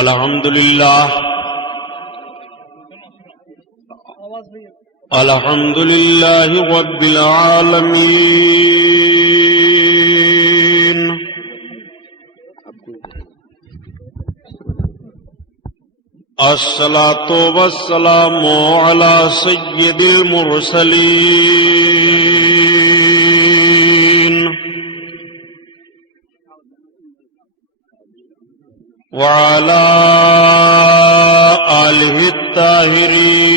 الحمد لله الحمد لله رب العالمين الصلاة والسلام على سيد المرسلين وعلى آله الطاهرين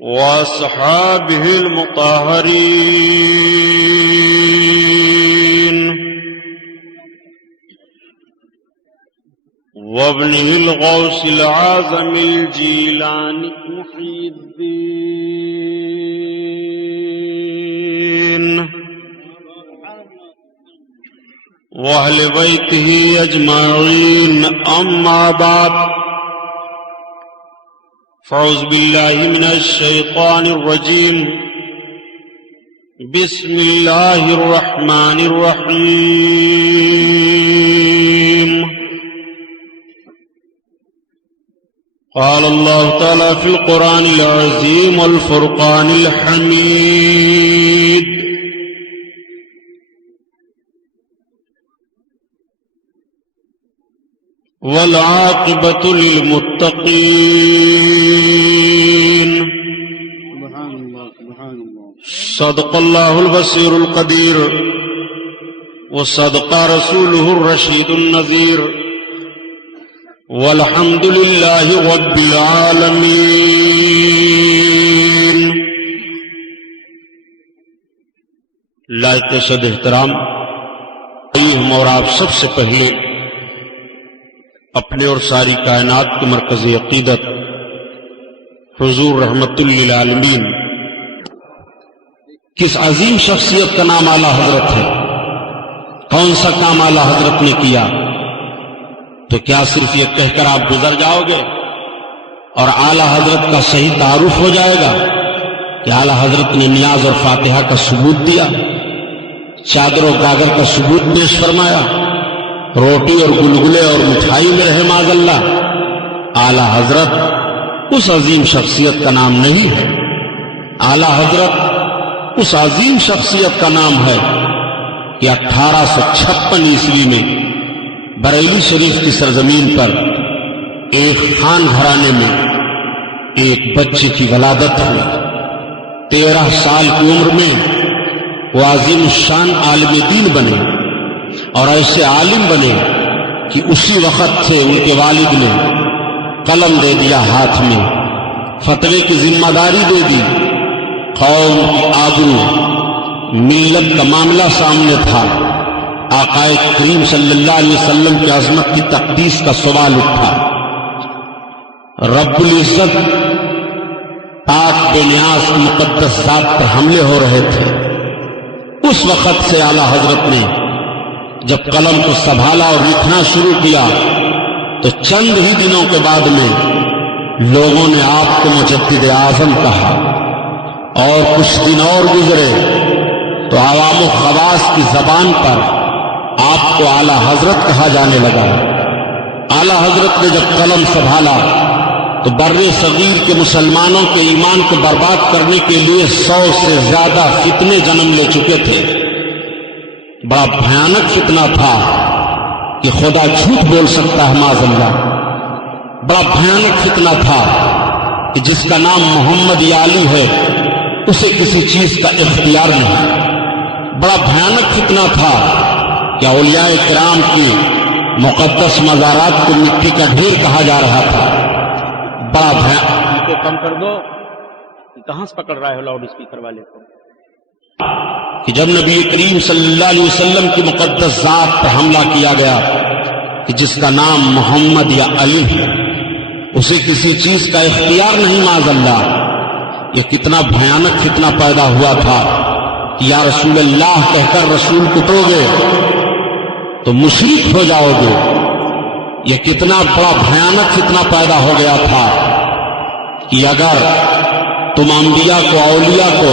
وأصحابه المطهرين وابنه الغوث العظم الجيلاني محي الدين وأهل بيته أجمعين أما بعد فأعوذ بالله من الشيطان الرجيم بسم الله الرحمن الرحيم قال الله تعالى في القرآن العظيم والفرقان الحميد والعاقبة للمتقين صدق الله البصير القدير وصدق رسوله الرشيد النذير والحمد لله رب العالمين. لائق صد احترام، ہم اور آپ سب سے پہلے اپنے اور ساری کائنات کے مرکزی عقیدت حضور رحمت للعالمین کس عظیم شخصیت کا نام اعلی حضرت ہے، کون سا کام اعلی حضرت نے کیا، تو کیا صرف یہ کہہ کر آپ گزر جاؤ گے اور اعلی حضرت کا صحیح تعارف ہو جائے گا کہ اعلی حضرت نے نیاز اور فاتحہ کا ثبوت دیا، چادر و گاگر کا ثبوت پیش فرمایا، روٹی اور گلگلے اور مٹھائی میں رہے معاذ اللہ؟ اعلی حضرت اس عظیم شخصیت کا نام نہیں ہے. اعلی حضرت اس عظیم شخصیت کا نام ہے کہ 1856 عیسوی میں بریلی شریف کی سرزمین پر ایک خان گھرانے میں ایک بچے کی ولادت ہوئی. 13 سال کی عمر میں وہ عظیم الشان عالم دین بنے اور ایسے عالم بنے کہ اسی وقت سے ان کے والد نے قلم دے دیا ہاتھ میں، فتوے کی ذمہ داری دے دی. قوم کی آبرو ملت کا معاملہ سامنے تھا. آقا کریم صلی اللہ علیہ وسلم کی عظمت کی تقدیس کا سوال اٹھا. رب العزت پاک بے نیاز کی مقدس ذات پر حملے ہو رہے تھے. اس وقت سے اعلی حضرت نے جب قلم کو سنبھالا اور لکھنا شروع کیا تو چند ہی دنوں کے بعد میں لوگوں نے آپ کو مجدد اعظم کہا، اور کچھ دن اور گزرے تو عوام و خواص کی زبان پر آپ کو اعلی حضرت کہا جانے لگا. اعلی حضرت نے جب قلم سنبھالا تو بر صغیر کے مسلمانوں کے ایمان کو برباد کرنے کے لیے 100 سے زیادہ فتنے جنم لے چکے تھے. بڑا بھیانک فتنہ تھا کہ خدا جھوٹ بول سکتا ہے معاذ اللہ. بڑا بھیانک فتنہ تھا کہ جس کا نام محمد یا علی ہے اسے کسی چیز کا اختیار نہیں. بڑا بھیانک فتنہ تھا کہ اولیاء کرام کی مقدس مزارات کو مٹی کا ڈھیر کہا جا رہا تھا. بڑا بھیانک، کو کم کر دو، کہاں سے پکڑ رہا ہے لاؤڈ اسپیکر والے کو، کہ جب نبی کریم صلی اللہ علیہ وسلم کی مقدس ذات پر حملہ کیا گیا کہ جس کا نام محمد یا علی ہے اسے کسی چیز کا اختیار نہیں معاذ اللہ. یہ کتنا بھیانک فتنہ پیدا ہوا تھا کہ یا رسول اللہ کہہ کر رسول کٹو گے تو مشرک ہو جاؤ گے. یہ کتنا بڑا بھیانک فتنہ پیدا ہو گیا تھا کہ اگر تم انبیاء کو، اولیاء کو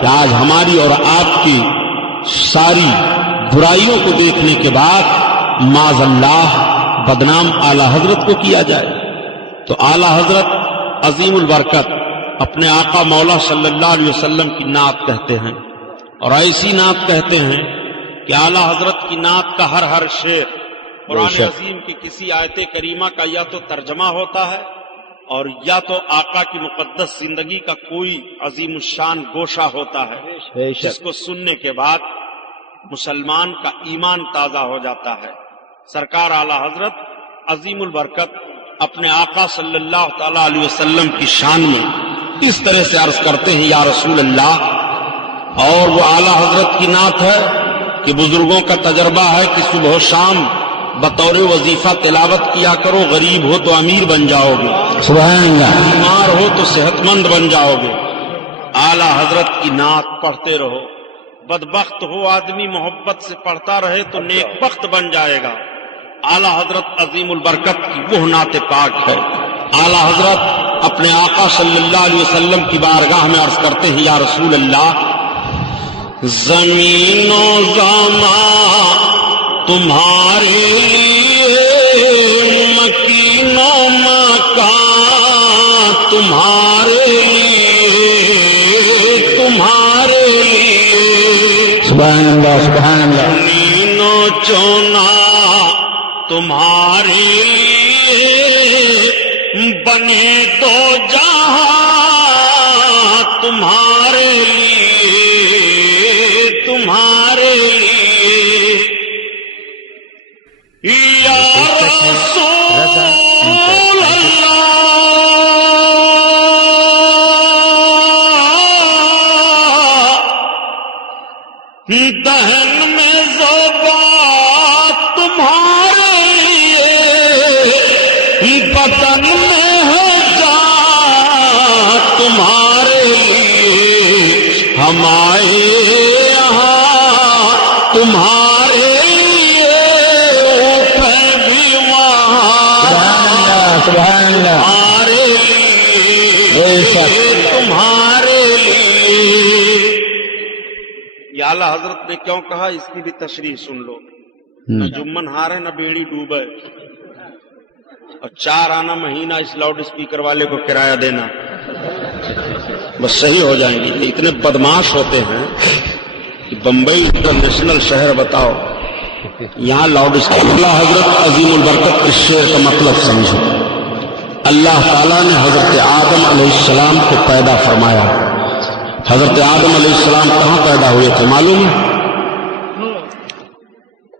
کہ آج ہماری اور آپ کی ساری برائیوں کو دیکھنے کے بعد معاذ اللہ بدنام اعلی حضرت کو کیا جائے. تو اعلی حضرت عظیم البرکت اپنے آقا مولا صلی اللہ علیہ وسلم کی نعت کہتے ہیں، اور ایسی نعت کہتے ہیں کہ اعلی حضرت کی نعت کا ہر شعر قرآن عظیم کی کسی آیت کریمہ کا یا تو ترجمہ ہوتا ہے اور یا تو آقا کی مقدس زندگی کا کوئی عظیم الشان گوشہ ہوتا ہے، جس کو سننے کے بعد مسلمان کا ایمان تازہ ہو جاتا ہے. سرکار اعلی حضرت عظیم البرکت اپنے آقا صلی اللہ تعالی علیہ وسلم کی شان میں اس طرح سے عرض کرتے ہیں یا رسول اللہ. اور وہ اعلی حضرت کی نعت ہے کہ بزرگوں کا تجربہ ہے کہ صبح و شام بطور وظیفہ تلاوت کیا کرو، غریب ہو تو امیر بن جاؤ گے، سبحان اللہ، بیمار ہو تو صحت مند بن جاؤ گے. اعلی حضرت کی نعت پڑھتے رہو. بدبخت ہو آدمی محبت سے پڑھتا رہے تو نیک بخت بن جائے گا. اعلی حضرت عظیم البرکت کی وہ نعت پاک ہے. اعلی حضرت اپنے آقا صلی اللہ علیہ وسلم کی بارگاہ میں عرض کرتے ہیں یا رسول اللہ، زمین و زمان تمہارے لیے، مکین و مکان تمہارے لیے، تمہارے لیے. سبحان اللہ، سبحان اللہ. زمین و چونا تمہارے لیے، بنے دو جہاں تمہارے لیے، تمہارے لیے. یا رسول اللہ دہن میں ذوبات تمہارے لیے، بدن میں ہے جان تمہارے لیے، ہم آئے یہاں تمہارے لیے، اوپر بھی وہاں سبحان اللہ، تمہارے لیے، تمہارے لیے. یہ اعلی حضرت نے کیوں کہا اس کی بھی تشریح سن لو. نہ جمن ہارے نہ بیڑی ڈوبے، اور 4 آنا مہینہ اس لاؤڈ اسپیکر والے کو کرایہ دینا، بس صحیح ہو جائیں گے. یہ اتنے بدماش ہوتے ہیں کہ بمبئی انٹرنیشنل شہر بتاؤ، یہاں لاؤڈ اسپیکر. اللہ حضرت عظیم البرکت اس شعر کا مطلب سمجھو. اللہ تعالیٰ نے حضرت آدم علیہ السلام کو پیدا فرمایا. حضرت آدم علیہ السلام کہاں پیدا ہوئے تھے معلوم ہے؟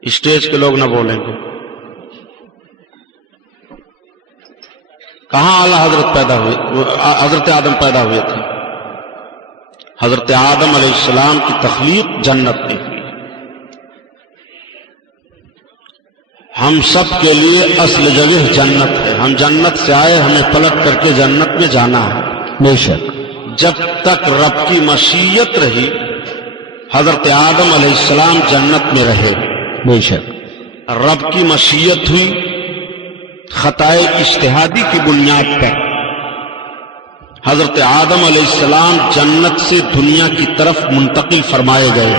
اسٹیج کے لوگ نہ بولیں گے. کہاں اعلیٰ حضرت پیدا ہوئے؟ حضرت آدم پیدا ہوئے تھے. حضرت آدم علیہ السلام کی تخلیق جنت میں ہوئی. ہم سب کے لیے اصل جگہ جنت ہے. ہم جنت سے آئے، ہمیں پلٹ کر کے جنت میں جانا ہے. بے شک جب تک رب کی مشیت رہی حضرت آدم علیہ السلام جنت میں رہے. بے شک رب کی مشیت ہوئی خطائے اجتہادی کی بنیاد پر. حضرت آدم علیہ السلام جنت سے دنیا کی طرف منتقل فرمائے گئے.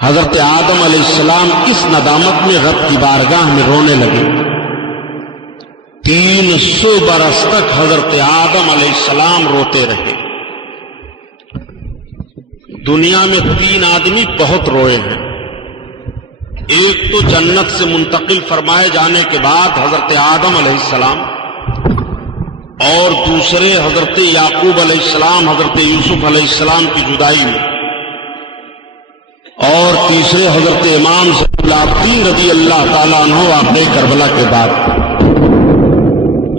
حضرت آدم علیہ السلام اس ندامت میں رب کی بارگاہ میں رونے لگے. 300 برس تک حضرت آدم علیہ السلام روتے رہے. دنیا میں 3 آدمی بہت روئے ہیں. ایک تو جنت سے منتقل فرمائے جانے کے بعد حضرت آدم علیہ السلام، اور دوسرے حضرت یعقوب علیہ السلام حضرت یوسف علیہ السلام کی جدائی میں، اور تیسرے حضرت امام زین العابدین رضی اللہ تعالیٰ عنہ واقعہ کربلا کے بعد.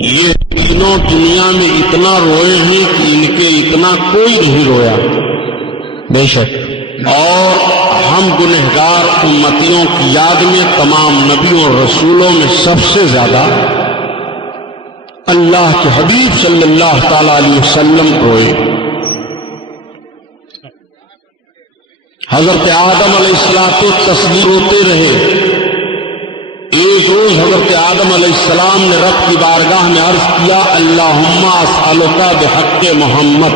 یہ تینوں دنیا میں اتنا روئے ہیں کہ ان کے اتنا کوئی نہیں رویا. بے شک. اور ہم گنہگار امتیوں کی یاد میں تمام نبیوں اور رسولوں میں سب سے زیادہ اللہ کے حبیب صلی اللہ تعالی علیہ وسلم روئے. حضرت آدم علیہ السلام تصویر ہوتے رہے. ایک روز حضرت آدم علیہ السلام نے رب کی بارگاہ میں عرض کیا اللہم اسألک بحق محمد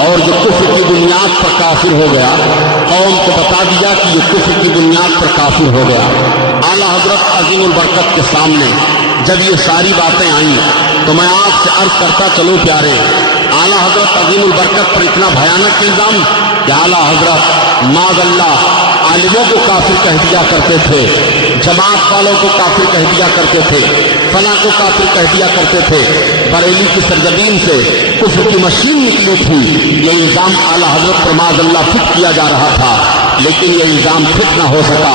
اور جو کفر کی بنیاد پر کافر ہو گیا قوم کو بتا دیا کہ یہ کفر کی بنیاد پر کافر ہو گیا۔ اعلیٰ حضرت عظیم البرکت کے سامنے جب یہ ساری باتیں آئیں تو میں آپ سے عرض کرتا چلوں پیارے، اعلیٰ حضرت عظیم البرکت پر اتنا بھیانک الزام کہ اعلیٰ حضرت معاذ اللہ عالموں کو کافر کہہ دیا کرتے تھے، جماعت والوں کو کافر کہہ دیا کرتے تھے، فلاں کو کافر کہہ دیا کرتے تھے۔ بریلی کی سرزمین سے کفر کی مشین نکلی تھی، یہ الزام اعلیٰ حضرت پر معاذ اللہ فٹ کیا جا رہا تھا، لیکن یہ الزام فٹ نہ ہو سکا۔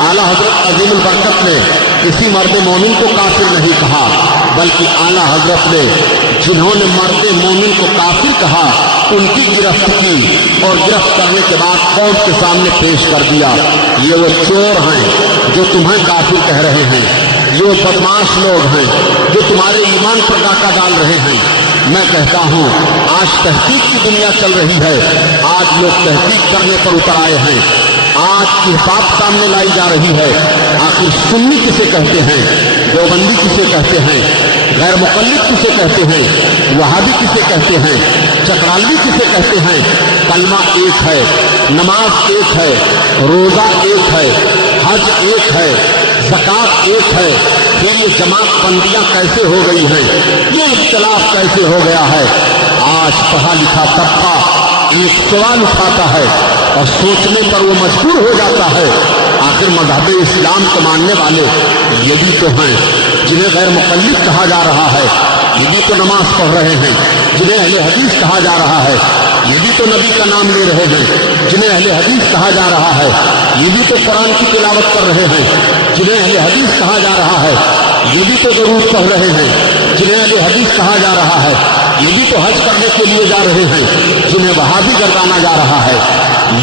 اعلیٰ حضرت عظیم البرکت نے کسی مرد مومن کو کافر نہیں کہا، بلکہ اعلیٰ حضرت نے جنہوں نے مرد مومن کو کافر کہا ان کی گرفت کی، اور گرفت کرنے کے بعد قوم کے سامنے پیش کر دیا، یہ وہ چور ہیں جو تمہیں کافر کہہ رہے ہیں، یہ وہ بدماش لوگ ہیں جو تمہارے ایمان پر ڈاکہ ڈال رہے ہیں۔ میں کہتا ہوں آج تحقیق کی دنیا چل رہی ہے، آج لوگ تحقیق کرنے پر اتر آئے ہیں، آج کی بات سامنے لائی جا رہی ہے، آخر سنی کسے کہتے ہیں، دیوبندی کسے کہتے ہیں، غیر مقلد کسے کہتے ہیں، وہابی کسے کہتے ہیں، چترالوی کسے کہتے ہیں۔ کلمہ ایک ہے، نماز ایک ہے، روزہ ایک ہے، حج ایک ہے، زکوٰۃ ایک ہے، پھر یہ جماعت بندیاں کیسے ہو گئی ہیں، یہ اختلاف کیسے ہو گیا ہے۔ آج پڑھا لکھا طبقہ ایک سوال اٹھاتا ہے اور سوچنے پر وہ مجبور ہو جاتا ہے، آخر مذہب اسلام کو ماننے والے یہ بھی تو ہیں جنہیں غیر مقلد کہا جا رہا ہے، یہ بھی تو نماز پڑھ رہے ہیں، جنہیں اہل حدیث کہا جا رہا ہے، یہ بھی تو نبی کا نام لے رہے ہیں، جنہیں اہل حدیث کہا جا رہا ہے، یہ بھی تو قرآن کی تلاوت کر رہے ہیں، جنہیں اہل حدیث کہا جا رہا ہے، یہ بھی تو درود پڑھ رہے ہیں، جنہیں اہل حدیث کہا جا رہا ہے، یہ بھی تو حج کرنے کے لیے جا رہے ہیں، جنہیں وہابی گردانا جا رہا ہے،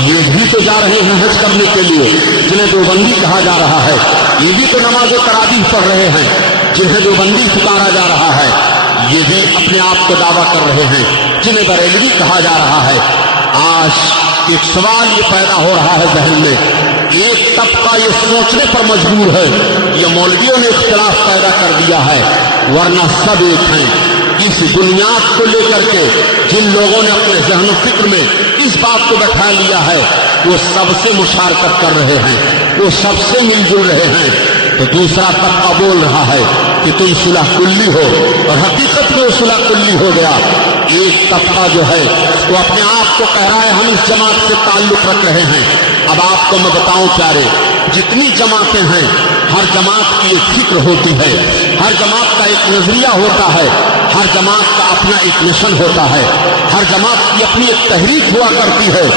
یہ بھی تو جا رہے ہیں حج کرنے کے لیے، جنہیں دیوبندی کہا جا رہا ہے، یہ بھی تو نماز تراویح پڑھ رہے ہیں، جنہیں دیوبندی پکارا جا رہا ہے، یہ بھی اپنے آپ کو دعویٰ کر رہے ہیں، جنہیں بریلوی کہا جا رہا ہے۔ آج ایک سوال یہ پیدا ہو رہا ہے ذہن میں، ایک طبقہ یہ سوچنے پر مجبور ہے یہ مولویوں نے اختلاف پیدا کر دیا ہے، ورنہ سب ایک ہیں۔ اس بنیاد کو لے کر کے جن لوگوں نے اپنے ذہن و فکر میں اس بات کو بٹھا لیا ہے وہ سب سے مشارکت کر رہے ہیں، وہ سب سے مل جل رہے ہیں، تو دوسرا طبقہ بول رہا ہے کہ تم صلح کلی ہو، اور حقیقت میں وہ صلح کلی ہو گیا۔ ایک طبقہ جو ہے وہ اپنے آپ کو کہہ رہا ہے ہم اس جماعت سے تعلق رکھ رہے ہیں۔ اب آپ کو میں بتاؤں پیارے، جتنی جماعتیں ہیں ہر جماعت کی ایک فکر ہوتی ہے، ہر جماعت کا ایک نظریہ ہوتا ہے، ہر جماعت کا اپنا ایک مشن ہوتا ہے، ہر جماعت کی اپنی ایک تحریک ہوا کرتی ہے۔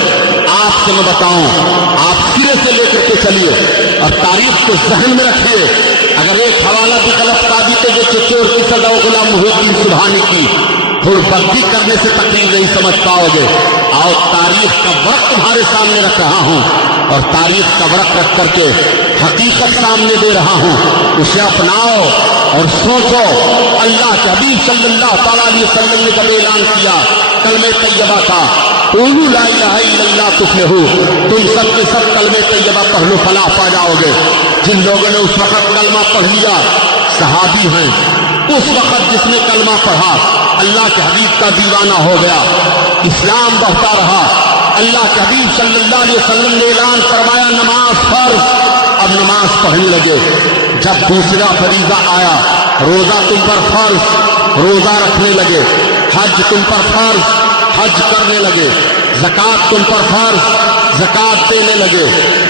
آپ سے میں بتاؤں، آپ سرے سے لے کر کے چلیے اور تاریخ کو ذہن میں رکھیے۔ اگر ایک حوالہ بھی غلط ثابت ہے جو چچور کی سزا غلام محی الدین سبحانی کی بغضی کرنے سے تقریر نہیں سمجھ پاؤ گے۔ آؤ تاریخ کا ورق تمہارے سامنے رکھ رہا ہوں، اور تاریخ کا ورق رکھ کر کے حقیقت سامنے دے رہا ہوں، اسے اپناؤ اور سوچو۔ اللہ کے حبیب صلی اللہ تعالیٰ علیہ وسلم نے جب اعلان کیا کلمہ طیبہ کا، قولوا لا الہ الا اللہ تفلحوا، تم سب کے سب کلمہ طیبہ پڑھ لو فلاح پا جاؤ گے۔ جن لوگوں نے اس وقت کلمہ پڑھ لیا صحابی ہیں، اس وقت جس نے کلمہ پڑھا اللہ کے حبیب کا دیوانہ ہو گیا، اسلام بڑھتا رہا۔ اللہ کے حبیب صلی اللہ علیہ وسلم نے اعلان فرمایا نماز فرض، اب نماز پڑھنے لگے۔ جب دوسرا فریضہ آیا روزہ تم پر فرض، روزہ رکھنے لگے، حج تم پر فرض، حج کرنے لگے، زکوٰۃ تم پر فرض، زکوٰۃ دینے لگے۔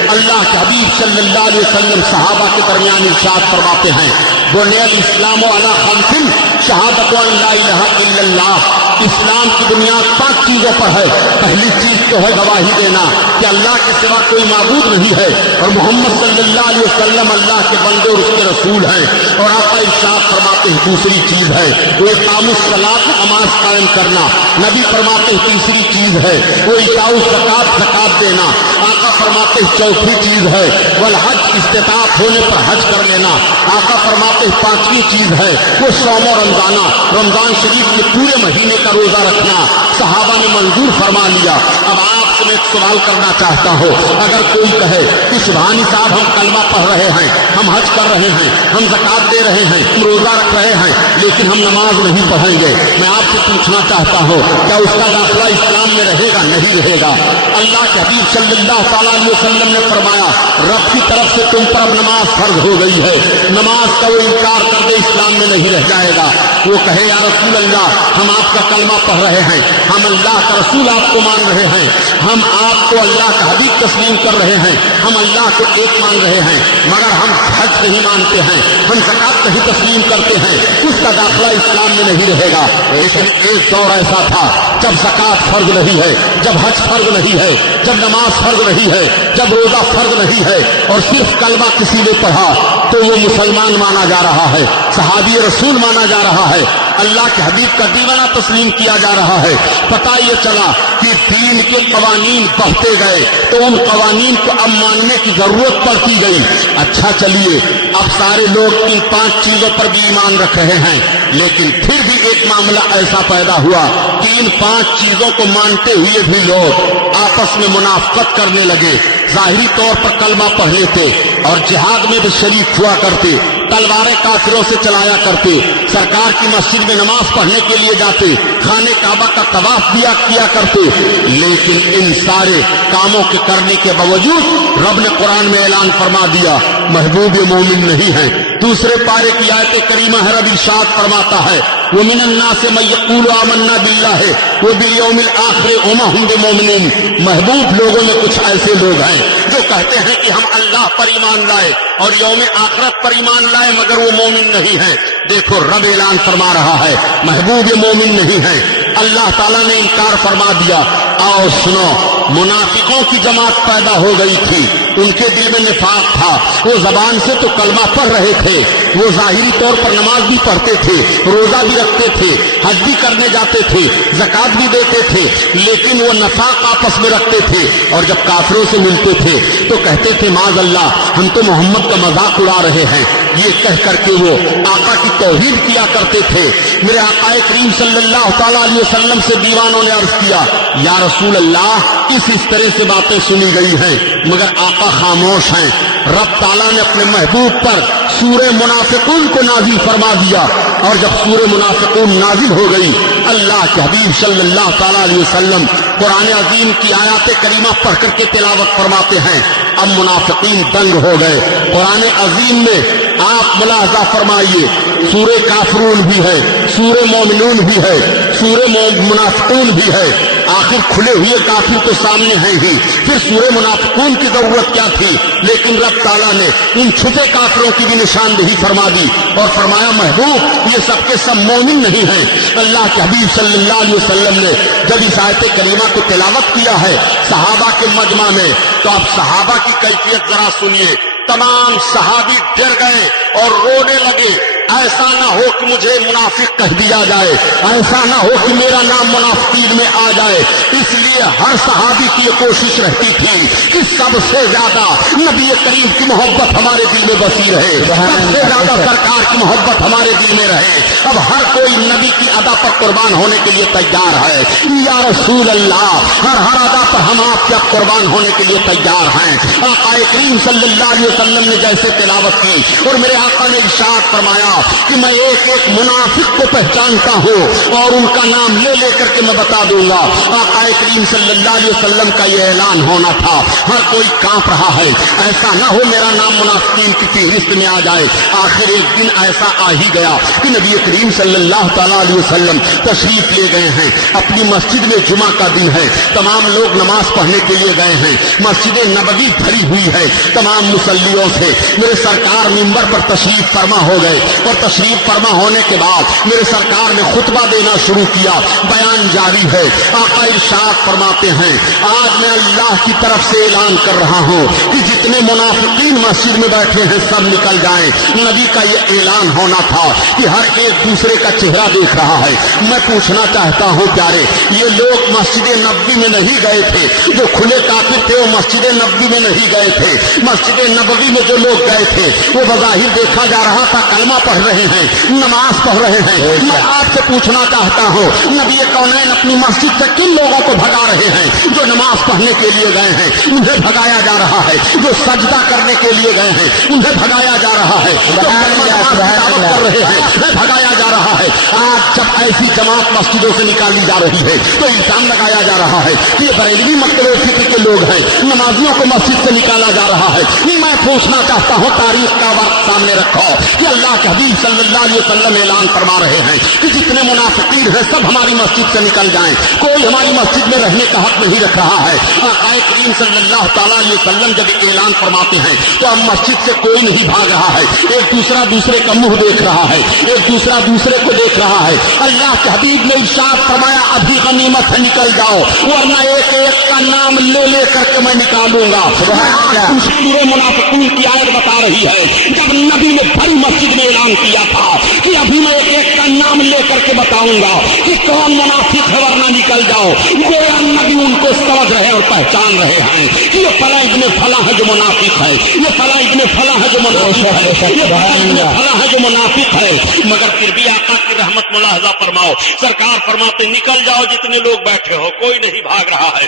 اللہ کے حبیب صلی اللہ علیہ وسلم صحابہ کے درمیان ارشاد فرماتے ہیں بنی الاسلام علی خمس شہادت ان لا الہ الا اللہ، اسلام کی بنیاد 5 چیزوں پر ہے۔ پہلی چیز تو ہے گواہی دینا کہ اللہ کے سوا کوئی معبود نہیں ہے اور محمد صلی اللہ علیہ وسلم اللہ کے بندے اور اس کے رسول ہیں۔ اور آقا ارشاد فرماتے ہیں دوسری چیز ہے وہ اقام الصلاۃ، نماز قائم کرنا۔ نبی فرماتے ہیں تیسری چیز ہے وہ ایتاء الزکوٰۃ، زکوٰۃ دینا۔ آقا فرماتے ہیں چوتھی چیز ہے والحج، استطاعت ہونے پر حج کر لینا۔ آقا فرماتے ہیں 5ویں چیز ہے وہ صوم و رمضانہ، رمضان شریف کے پورے مہینے کا روزہ رکھنا۔ صحابہ نے منظور فرما لیا۔ اب آپ سے میں ایک سوال کرنا چاہتا ہوں، اگر کوئی کہے کہ سبحانی صاحب ہم کلمہ پڑھ رہے ہیں، ہم حج کر رہے ہیں, ہم زکات دے رہے ہیں, ہم روزہ رکھ رہے ہیں, لیکن ہم نماز نہیں پڑھیں گے. میں آپ سے پوچھنا چاہتا ہوں کیا اس کا داخلہ اسلام میں رہے گا؟ نہیں رہے گا. اللہ کے حبیب صلی اللہ تعالیٰ علیہ وسلم نے فرمایا رب کی طرف سے تم پر اب نماز فرض ہو گئی ہے, نماز کا وہ انکار کر دے اسلام میں نہیں رہ جائے گا. وہ کہے یا رسول اللہ ہم آپ کا کلمہ پڑھ رہے ہیں, ہم اللہ کا رسول آپ کو مان رہے ہیں, ہم آپ کو اللہ کا حبیب تسلیم کر رہے ہیں, ہم اللہ کو ایک مان رہے ہیں, مگر ہم حج نہیں مانتے ہیں, ہم زکات نہیں تسلیم کرتے ہیں, اس کا داخلہ اسلام میں نہیں رہے گا. لیکن ایک دور ایسا تھا جب زکات فرض نہیں ہے, جب حج فرض نہیں ہے, جب نماز فرض نہیں ہے, جب روزہ فرض نہیں ہے, اور صرف کلمہ کسی نے پڑھا تو وہ مسلمان مانا جا رہا ہے, صحابی رسول مانا جا رہا ہے, اللہ کے حبیب کا دیوانہ تسلیم کیا جا رہا ہے. پتہ یہ چلا کہ دین کے قوانین بڑھتے گئے تو ان قوانین کو اب ماننے کی ضرورت پڑتی گئی. اچھا چلیے اب سارے لوگ ان 5 چیزوں پر بھی ایمان رکھ رہے ہیں, لیکن پھر بھی ایک معاملہ ایسا پیدا ہوا کہ ان 5 چیزوں کو مانتے ہوئے بھی لوگ آپس میں منافقت کرنے لگے. ظاہری طور پر کلمہ پڑھ لیتے اور جہاد میں بھی شریک ہوا کرتے, تلواریں کافروں سے چلایا کرتے, سرکار کی مسجد میں نماز پڑھنے کے لیے جاتے, خانے کعبہ کا طواف کیا کرتے, لیکن ان سارے کاموں کے کرنے کے باوجود رب نے قرآن میں اعلان فرما دیا محبوب مومن نہیں ہیں. دوسرے پارے کی آیت کریمہ ہے, رب ارشاد فرماتا ہے وَمِنَ النَّاسِ مَن يَقُولُ آمَنَّا بِاللَّهِ وَبِالْيَوْمِ الْآخِرِ وَمَا هُم بِمُؤْمِنِينَ. محبوب لوگوں میں کچھ ایسے لوگ ہیں جو کہتے ہیں کہ ہم اللہ پر ایمان لائے اور یوم آخرت پر ایمان لائے, مگر وہ مومن نہیں ہیں. دیکھو رب اعلان فرما رہا ہے محبوب مومن نہیں ہیں. اللہ تعالیٰ نے انکار فرما دیا. آؤ سنو, منافقوں کی جماعت پیدا ہو گئی تھی, ان کے دل میں نفاق تھا, وہ زبان سے تو کلمہ پڑھ رہے تھے, وہ ظاہری طور پر نماز بھی پڑھتے تھے, روزہ بھی رکھتے تھے, حج بھی کرنے جاتے تھے, زکات بھی دیتے تھے, لیکن وہ نفاق آپس میں رکھتے تھے, اور جب کافروں سے ملتے تھے تو کہتے تھے معاذ اللہ ہم تو محمد کا مذاق اڑا رہے ہیں. یہ کہہ کر کے وہ آقا کی توحید کیا کرتے تھے. میرے آقا کریم صلی اللہ تعالیٰ علیہ وسلم سے دیوانوں نے عرض کیا یا رسول اللہ اس طرح سے باتیں سنی گئی ہیں, مگر آقا خاموش ہیں. رب تعالیٰ نے اپنے محبوب پر سورہ منافقون کو نازل فرما دیا, اور جب سورہ منافقون نازل ہو گئی اللہ کے حبیب صلی اللہ تعالیٰ علیہ وسلم قرآن عظیم کی آیات کریمہ پڑھ کر کے تلاوت فرماتے ہیں. اب منافقین دنگ ہو گئے. قرآن عظیم میں آپ ملاحظہ فرمائیے سورہ کافرون بھی ہے, سورہ مومنون بھی ہے, سورہ منافقون بھی ہے. آخر کھلے ہوئے کافر تو سامنے ہیں ہی, پھر سورہ منافقون کی ضرورت کیا تھی؟ لیکن رب تعالیٰ نے ان چھپے کافروں کی بھی نشاندہی فرما دی اور فرمایا محبوب یہ سب کے سب مومن نہیں ہیں. اللہ کے حبیب صلی اللہ علیہ وسلم نے جب اس آیت کریمہ کو تلاوت کیا ہے صحابہ کے مجمع میں, تو آپ صحابہ کی کیفیت ذرا سنیے. تمام صحابی ڈر گئے اور رونے لگے. ایسا نہ ہو کہ مجھے منافق کہہ دیا جائے, ایسا نہ ہو کہ میرا نام منافقین میں آ جائے. اس لیے ہر صحابی کی یہ کوشش رہتی تھی کہ سب سے زیادہ نبی کریم کی محبت ہمارے دل میں بسی رہے, سب سے زیادہ سرکار کی محبت ہمارے دل میں رہے. اب ہر کوئی نبی کی ادا پر قربان ہونے کے لیے تیار ہے. یا رسول اللہ ہر ادا پر ہم آپ کے اب قربان ہونے کے لیے تیار ہیں. آقا کریم صلی اللہ علیہ وسلم نے جیسے تلاوت کی اور میرے آقا نے ارشاد فرمایا کہ میں ایک ایک منافق کو پہچانتا ہوں اور ان کا نام لے کر کے میں بتا دوں گا. آقا کریم صلی اللہ علیہ وسلم کا یہ اعلان ہونا تھا. ہر کوئی کانپ رہا ہے, ایسا نہ ہو میرا نام منافقین کی فہرست میں آ جائے. آخر ایک دن ایسا آ ہی گیا کہ نبی کریم صلی اللہ تعالیٰ علیہ وسلم تشریف لے گئے ہیں. اپنی مسجد میں جمعہ کا دن ہے, تمام لوگ نماز پڑھنے کے لیے گئے ہیں. مسجد نبوی بھری ہوئی ہے تمام مصلیوں سے. میرے سرکار منبر پر تشریف فرما ہو گئے اور تشریف فرما ہونے کے بعد میرے سرکار نے خطبہ دینا شروع کیا. بیان جاری ہے. آقا ارشاد فرماتے ہیں آج میں اللہ کی طرف سے اعلان کر رہا ہوں کہ جتنے منافقین مسجد میں بیٹھے ہیں سب نکل جائیں. نبی کا یہ اعلان ہونا تھا کہ ہر ایک دوسرے کا چہرہ دیکھ رہا ہے. میں پوچھنا چاہتا ہوں پیارے, یہ لوگ مسجد نبوی میں نہیں گئے تھے, جو کھلے کافر تھے وہ مسجد نبوی میں نہیں گئے تھے. مسجد نبوی میں جو لوگ گئے تھے وہ بظاہر دیکھا جا رہا تھا کلمہ پڑھ رہے ہیں, نماز پڑھ رہے ہیں. میں آپ سے پوچھنا چاہتا ہوں نبی کونین اپنی مسجد سے کن لوگوں کو بھگا رہے ہیں، جو نماز پڑھنے کے لیے گئے ہیں انہیں بھگایا جا رہا ہے، جو سجدہ کرنے کے لیے گئے ہیں انہیں بھگایا جا رہا ہے، جو دعوت کر رہے ہیں انہیں بھگایا جا رہا ہے۔ آج جب ایسی جماعت مسجدوں سے نکالی جا رہی ہے تو الزام لگایا جا رہا ہے کہ یہ بریلوی مکتبہ فکر کے لوگ ہیں، نمازیوں کو مسجد سے نکالا جا رہا ہے۔ میں پوچھنا چاہتا ہوں، تاریخ کا وقت سامنے رکھو کہ اللہ کے حبیب صلی اللہ علیہ وسلم اعلان فرما رہے ہیں کہ جتنے منافقین ہیں سب ہماری مسجد سے نکل جائیں، کوئی ہماری مسجد میں رہنے کا حق نہیں رکھ رہا ہے۔ آقا کریم صلی اللہ تعالیٰ علیہ وسلم جب اعلان فرماتے ہیں تو اب مسجد سے کوئی نہیں بھاگ رہا ہے، ایک دوسرا دوسرے کا منہ دیکھ رہا ہے، ایک دوسرا دوسرے کو دیکھ رہا ہے۔ اللہ کے حبیب نے ارشاد فرمایا ابھی غنیمت ہے نکل جاؤ ورنہ ایک ایک کا نام لے لے کر کے میں نکالوں گا۔ سورہ منافقون کی آیت بتا رہی ہے جب نبی نے بھری مسجد میں اعلان کیا تھا کہ ابھی میں ایک ایک کا نام لے کر کے بتاؤں گا کہ کون منافق ہے ورنہ نکل جاؤ، گویا نبی ان کو سمجھ رہے اور پہچان رہے ہیں کہ یہ فلاں ابن فلاں ہے جو منافق ہے، یہ فلاں ابن فلاں ہے جو منافق ہے، یہ فلاں ابن فلاں ہے جو منافق ہے۔ مگر پھر بھی آقا کی رحمت ملاحظہ فرماؤ، سرکار فرماتے نکل جاؤ جتنے لوگ بیٹھے ہو، کوئی نہیں بھاگ رہا ہے۔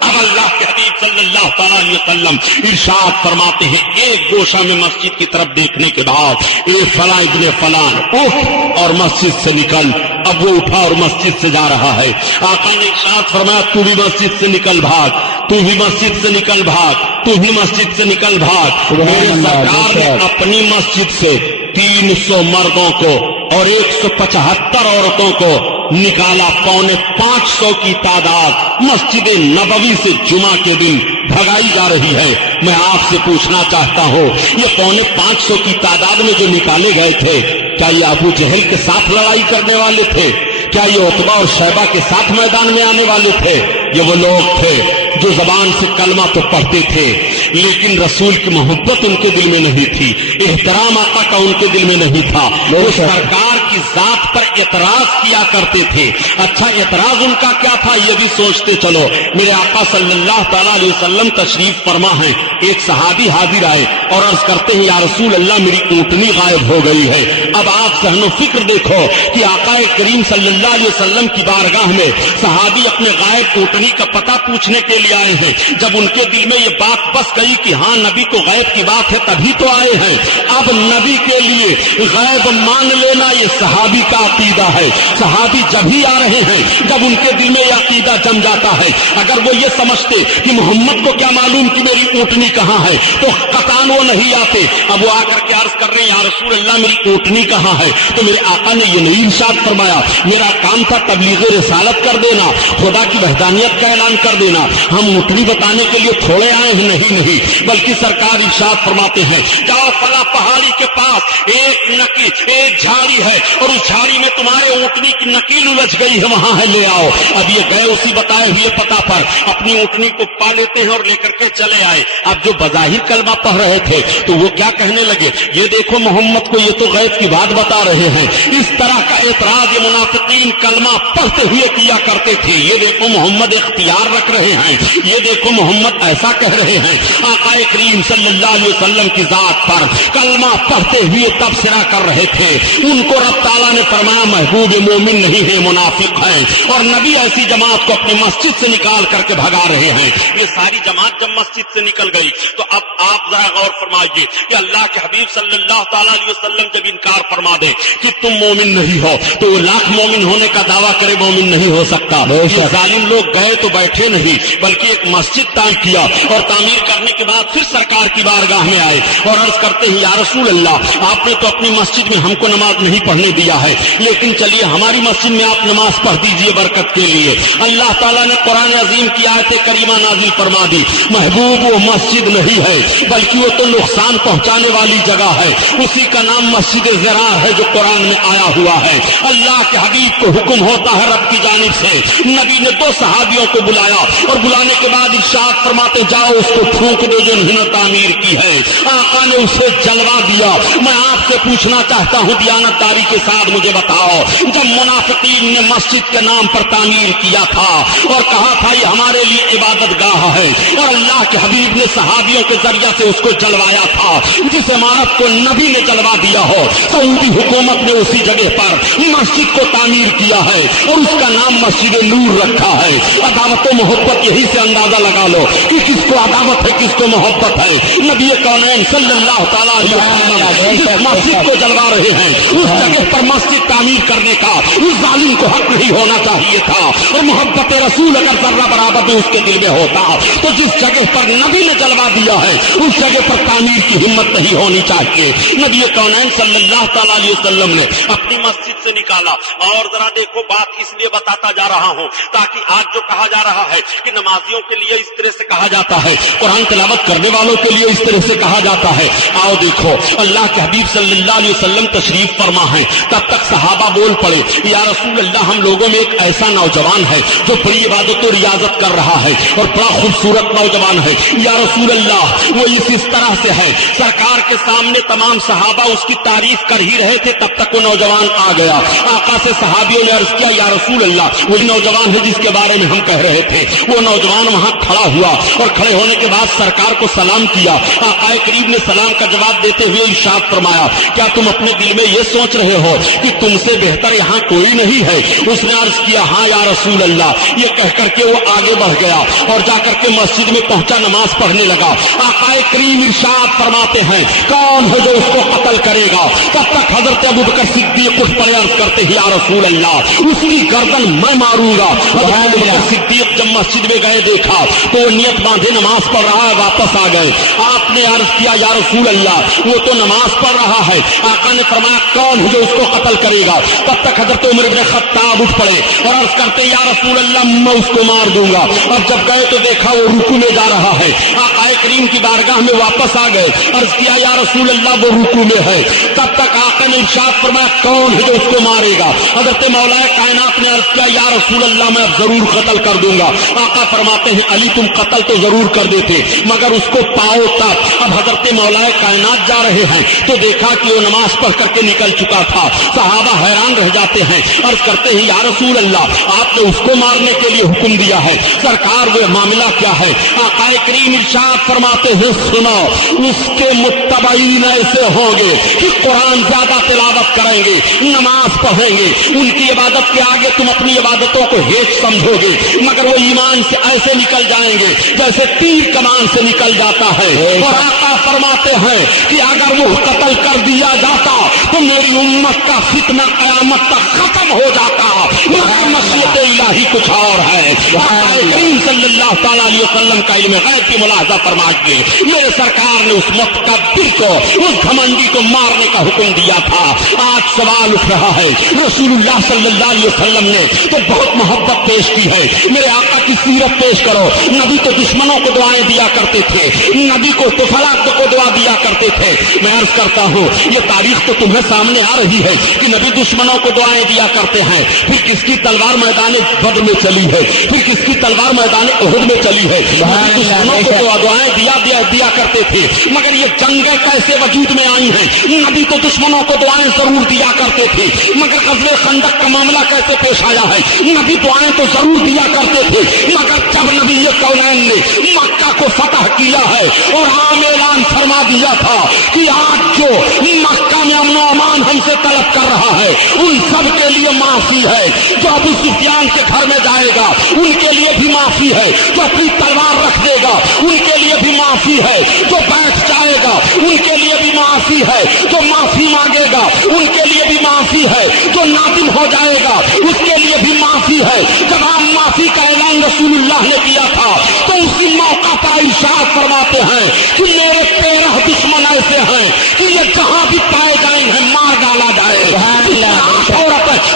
اب اللہ کے حبیب صلی اللہ تعالیٰ علیہ وسلم ارشاد فرماتے ہیں ایک گوشہ میں مسجد کی طرف دیکھنے کے بعد اے فلاں ابن فلاں اٹھ اور مسجد سے نکل۔ اب وہ اٹھا اور مسجد سے جا رہا ہے۔ آقا نے ارشاد فرمایا تو بھی مسجد سے نکل بھاگ، تو بھی مسجد سے نکل بھاگ، تو بھی مسجد سے نکل بھاگ۔ میری سرکار نے اپنی مسجد سے 300 مردوں کو اور 175 عورتوں کو نکالا، 450 کی تعداد مسجد نبوی سے جمعہ کے دن بھگائی جا رہی ہے۔ میں آپ سے پوچھنا چاہتا ہوں یہ 550 کی تعداد میں جو نکالے گئے تھے کیا یہ ابو جہل کے ساتھ لڑائی کرنے والے تھے؟ کیا یہ عتبہ اور شیبہ کے ساتھ میدان میں آنے والے تھے؟ یہ وہ لوگ تھے جو زبان سے کلمہ تو پڑھتے تھے لیکن رسول کی محبت ان کے دل میں نہیں تھی، احترام آقا کا ان کے دل میں نہیں تھا، وہ سرکار کی ذات پر اعتراض کیا کرتے تھے۔ اچھا اعتراض ان کا کیا تھا یہ بھی سوچتے چلو۔ میرے آقا صلی اللہ تعالیٰ علیہ وسلم تشریف فرما ہے، ایک صحابی حاضر آئے اور عرض کرتے ہیں یا رسول اللہ میری اونٹنی غائب ہو گئی ہے۔ اب آپ ذہن و فکر دیکھو کہ آقا کریم صلی اللہ علیہ وسلم کی بارگاہ میں صحابی اپنے غائب اونٹنی کا پتہ پوچھنے کے لیے آئے ہیں۔ جب ان کے دل میں یہ بات بس گئی کہ ہاں نبی کو غیب کی بات ہے تبھی تو آئے ہیں، اب نبی کے لیے غیب مان لینا یہ صحابی کا عقیدہ ہے۔ صحابی جب ہی آ رہے ہیں جب ان کے دل میں یہ عقیدہ جم جاتا ہے۔ اگر وہ یہ سمجھتے کہ محمد کو کیا معلوم کہ میری اونٹنی کہاں ہے تو قطعاً وہ نہیں آتے۔ اب وہ آ کر کے عرض کر رہے ہیں یا رسول اللہ میری اونٹنی کہاں ہے؟ تو میرے آقا نے یہ نہیں ارشاد فرمایا میرا کام تھا تبلیغ رسالت کر دینا، خدا کی وحدانیت کا اعلان کر دینا، ہم اونٹنی بتانے کے لیے تھوڑے آئے ہیں، نہیں، بلکہ سرکار ارشاد فرماتے ہیں جاؤ فلاں پہاڑی کے پاس ایک جھاڑی ہے اور اس جھاڑی میں تمہارے اونٹنی کی نکیل الجھ گئی ہے، وہاں ہے لے آؤ۔ اب یہ گئے اسی بتائے ہوئے پتہ پر اپنی اونٹنی کو پا لیتے ہیں اور لے کر کے چلے آئے۔ اب جو بظاہر کلمہ پڑھ رہے تھے تو وہ کیا کہنے لگے یہ دیکھو محمد کو یہ تو غیب کی بات بتا رہے ہیں۔ اس طرح کا اعتراض یہ منافقین کلمہ پڑھتے ہوئے کیا کرتے تھے، یہ دیکھو محمد اختیار رکھ رہے ہیں، یہ دیکھو محمد ایسا کہہ رہے ہیں۔ آقا کریم صلی اللہ علیہ وسلم کی ذات پر کلمہ پڑھتے ہوئے تبصرہ کر رہے تھے، ان کو رب تعالیٰ نے فرمایا محبوب مومن نہیں ہے منافق ہے، اور نبی ایسی جماعت کو اپنی مسجد سے نکال کر کے بھگا رہے ہیں۔ یہ ساری جماعت جب مسجد سے نکل گئی تو اب آپ ذرا غور فرمائیے کہ اللہ کے حبیب صلی اللہ تعالیٰ علیہ وسلم جب انکار فرما دے کہ تم مومن نہیں ہو تو وہ لاکھ مومن ہونے کا دعویٰ کرے مومن نہیں ہو سکتا۔ یہ ظالم لوگ گئے تو بیٹھے نہیں بلکہ ایک مسجد تعمیر کیا اور تعمیر کرنے کے بعد پھر سرکار کی بارگاہ میں آئے اور عرض کرتے ہیں یا رسول اللہ آپ نے تو اپنی مسجد میں ہم کو نماز نہیں پڑھنے دیا ہے لیکن چلیے ہماری مسجد میں آپ نماز پڑھ دیجئے برکت کے لیے۔ اللہ تعالیٰ نے قرآن عظیم کی آیت کریمہ نازل فرما دی محبوب وہ مسجد نہیں ہے بلکہ وہ تو نقصان پہنچانے والی جگہ ہے، اسی کا نام مسجد ضرار ہے جو قرآن میں آیا ہوا ہے۔ اللہ کے حبیب کو حکم ہوتا ہے رب کی جانب سے، نبی نے 2 صحابیوں کو بلایا اور بلانے کے بعد ارشاد فرماتے جاؤ اس کو پھونک دو جو انہوں نے تعمیر کی ہے۔ آقا نے اسے جلوا دیا۔ میں آپ سے پوچھنا چاہتا ہوں دیانتداری کے ساتھ مجھے بتاؤ، جب منافقین نے مسجد کے نام پر تعمیر کیا تھا اور کہا تھا یہ ہمارے لیے عبادت گاہ ہے، اور اللہ کے حبیب نے صحابیوں کے ذریعے سے اس کو جلوایا تھا، جس عمارت کو نبی نے جلوا دیا ہو، سعودی حکومت نے اسی جگہ پر مسجد کو تعمیر کیا ہے اور اس کا نام مسجد نور رکھا ہے۔ عداوت و محبت یہی سے اندازہ لگا لو کہ کس کو عداوت ہے کس کو محبت ہے۔ نبی کونین صلی اللہ تعالیٰ علیہ وسلم جس مسجد کو جلوا رہے ہیں اس جگہ پر مسجد تعمیر کرنے کا اس ظالم کو حق نہیں ہونا چاہیے تھا، اور محبت رسول اگر ذرہ برابر بھی اس کے دل میں ہوتا تو جس جگہ پر نبی نے جلوا دیا ہے اس جگہ پر تعمیر کی ہمت نہیں ہونی چاہیے۔ نبی کونین صلی اللہ تعالیٰ علیہ وسلم نے اپنی مسجد سے نکالا، اور ذرا دیکھو بات اس لیے بتاتا جا رہا ہوں تاکہ آج جو کہا جا رہا ہے کہ نمازیوں کے لیے اس طرح سے کہا جاتا ہے، قرآن تلاوت کرنے والوں کے لیے اس طرح سے کہا جاتا ہے، آؤ دیکھو اللہ کے حبیب صلی اللہ علیہ وسلم تشریف فرما ہے، تب تک صحابہ بول پڑے یا رسول اللہ ہم لوگوں میں ایک ایسا نوجوان ہے جو بڑی عبادت و ریاضت کر رہا ہے اور بڑا خوبصورت نوجوان ہے، یا رسول اللہ وہ اس طرح سے ہے۔ سرکار کے سامنے تمام صحابہ اس کی تعریف کر ہی رہے تھے، تب تک وہ نوجوان آ گیا۔ آقا سے صحابیوں نے عرض کیا یا رسول اللہ وہی نوجوان ہے جس کے بارے میں ہم کہہ رہے تھے۔ وہ نوجوان وہاں کھڑا ہوا اور کھڑے ہونے کے بعد سرکار کو سلام کیا۔ آقا کریم نے سلام کا جواب دیتے ہوئے ارشاد فرمایا کیا تم اپنے دل میں یہ سوچ رہے ہو کہ تم سے بہتر یہاں کوئی نہیں ہے؟ اس نے عرض کیا ہاں یا رسول اللہ۔ یہ کہہ کر کے وہ آگے بڑھ گیا اور جا کر کے مسجد میں پہنچا، نماز پڑھنے لگا۔ آقا کریم ارشاد فرماتے ہیں کون ہے جو اس کو قتل کرے گا؟ تب تک حضرت ابوبکر صدیق اٹھ پڑے، عرض کرتے ہیں یا رسول اللہ اس کی گردن میں ماروں گا۔ حضرت ابوبکر صدیق جب مسجد میں گئے دیکھا تو وہ نیت باندھے نماز پڑھ رہا ہے، واپس آ گئے۔ آپ نے عرض کیا یا رسول اللہ وہ تو نماز پڑھ رہا ہے۔ آقا نے فرمایا کون ہے جو اس کو قتل کرے گا؟ تب تک حضرت عمر بن خطاب اٹھ پڑے اور عرض کرتے یا رسول اللہ میں اس کو مار دوں گا۔ اور جب گئے تو دیکھا وہ رکوع میں جا رہا ہے۔ آقا کریم کی بارگاہ میں واپس آ گئے، عرض کیا یا رسول اللہ وہ رکوع میں ہے۔ تب تک آقا نے ارشاد فرمایا کون ہے جو اس کو مارے گا؟ حضرت مولا کائنات نے عرض کیا یا رسول اللہ میں اب ضرور قتل کر دوں گا۔ آقا فرماتے ہیں علی تم قتل تو ضرور کر دیتے مگر اس کو پاؤ تب۔ اب حضرت مولا کائنات جا رہے ہیں تو دیکھا کہ وہ نماز پڑھ کر کے نکل چکا تھا۔ صحابہ حیران رہ جاتے ہیں، عرض کرتے ہیں یا رسول اللہ آپ نے اس کو مارنے کے لیے حکم دیا ہے، سرکار وہ معاملہ کیا ہے؟ آقا کریم ارشاد فرماتے ہیں سنو اس کے متبعین ایسے ہوں گے کہ قرآن زیادہ تلاوت کریں گے، نماز پڑھیں گے، ان کی عبادت کے آگے تم اپنی عبادتوں کو ہیچ سمجھو گے، مگر وہ ایمان سے ایسے نکل جائیں گے جیسے تیر کمان سے نکل جاتا ہے۔ اور آقا فرماتے ہیں کہ اگر وہ قتل کر دیا جاتا تو میری امت کا فتنہ قیامت تک ختم ہو جاتا، مگر مشیت الہی کچھ اور ہے۔ کریم صلی اللہ تعالیٰ علیہ وسلم کا علم غیب کی ملاحظہ فرمائیے، میرے سرکار نے اس متکبر کو اس گھمنڈی کو مارنے کا حکم دیا تھا۔ آج سوال اٹھ رہا ہے رسول اللہ صلی اللہ علیہ وسلم نے تو بہت محبت پیش کی ہے، میرے آقا کی سیرت پیش کرو۔ نبی تو دشمنوں کو دعائیں دیا کرتے تھے، نبی کو تو فلاح کو دعا دیا کرتے تھے۔ میں عرض کرتا ہوں یہ تاریخ تو تمہیں سامنے آ رہی ہے کہ نبی دشمنوں کو دعائیں دیا کرتے ہیں، پھر کس کی تلوار میدان بدر میں چلی ہے، پھر کس کی تلوار میدان احد میں چلی ہے۔ دشمنوں کو دعائیں دیا کرتے تھے، مگر یہ جنگیں کیسے وجود میں آئی ہیں؟ نبی تو دشمنوں کو دعائیں ضرور دیا کرتے تھے، مگر غزوہ خندق کا معاملہ کیسے پیش آیا ہے؟ نبی دعائیں تو ضرور دیا کرتے تھے، مگر جب نبی کونین نے مکہ کو فتح کیا ہے اور عام اعلان فرما دیا تھا کہ آج جو مکہ میں امن و امان ہم سے طلب کر رہا ہے ان سب کے لیے معافی ہے، جو ابو سفیان کے گھر میں جائے گا ان کے لیے بھی معافی ہے، جو اپنی تلوار رکھ دے گا ان کے لیے بھی معافی ہے، جو بیٹھ جائے گا ان کے لیے بھی معافی ہے، جو معافی مانگے گا ان کے لیے بھی معافی ہے، جو نادم ہو جائے گا اس کے لیے بھی معافی ہے۔ جب ہم معافی کا اعلان رسول اللہ نے کیا تھا تو اسی موقع پر ارشاد فرماتے ہیں کہ میرے 13 دشمن ایسے ہیں کہ یہ جہاں بھی پائے جائیں گے مار ڈالا جائے۔ 8 عورتیں،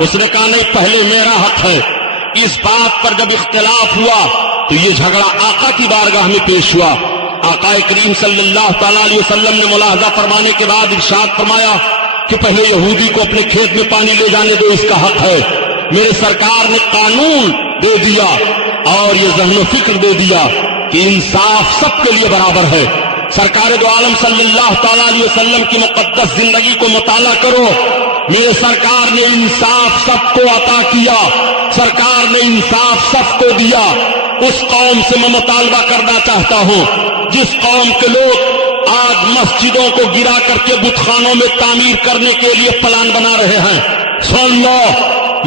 اس نے کہا نہیں پہلے میرا حق ہے. اس بات پر جب اختلاف ہوا تو یہ جھگڑا آقا کی بارگاہ میں پیش ہوا. آقا کریم صلی اللہ تعالی علیہ وسلم نے ملاحظہ فرمانے کے بعد ارشاد فرمایا کہ پہلے یہودی کو اپنے کھیت میں پانی لے جانے دو، اس کا حق ہے. میرے سرکار نے قانون دے دیا اور یہ ذہن و فکر دے دیا کہ انصاف سب کے لیے برابر ہے. سرکار دو عالم صلی اللہ تعالی علیہ وسلم کی مقدس زندگی کو مطالعہ کرو. میرے سرکار نے انصاف سب کو عطا کیا، سرکار نے انصاف سب کو دیا. اس قوم سے میں مطالبہ کرنا چاہتا ہوں جس قوم کے لوگ آج مسجدوں کو گرا کر کے بت خانوں میں تعمیر کرنے کے لیے پلان بنا رہے ہیں. سن لو،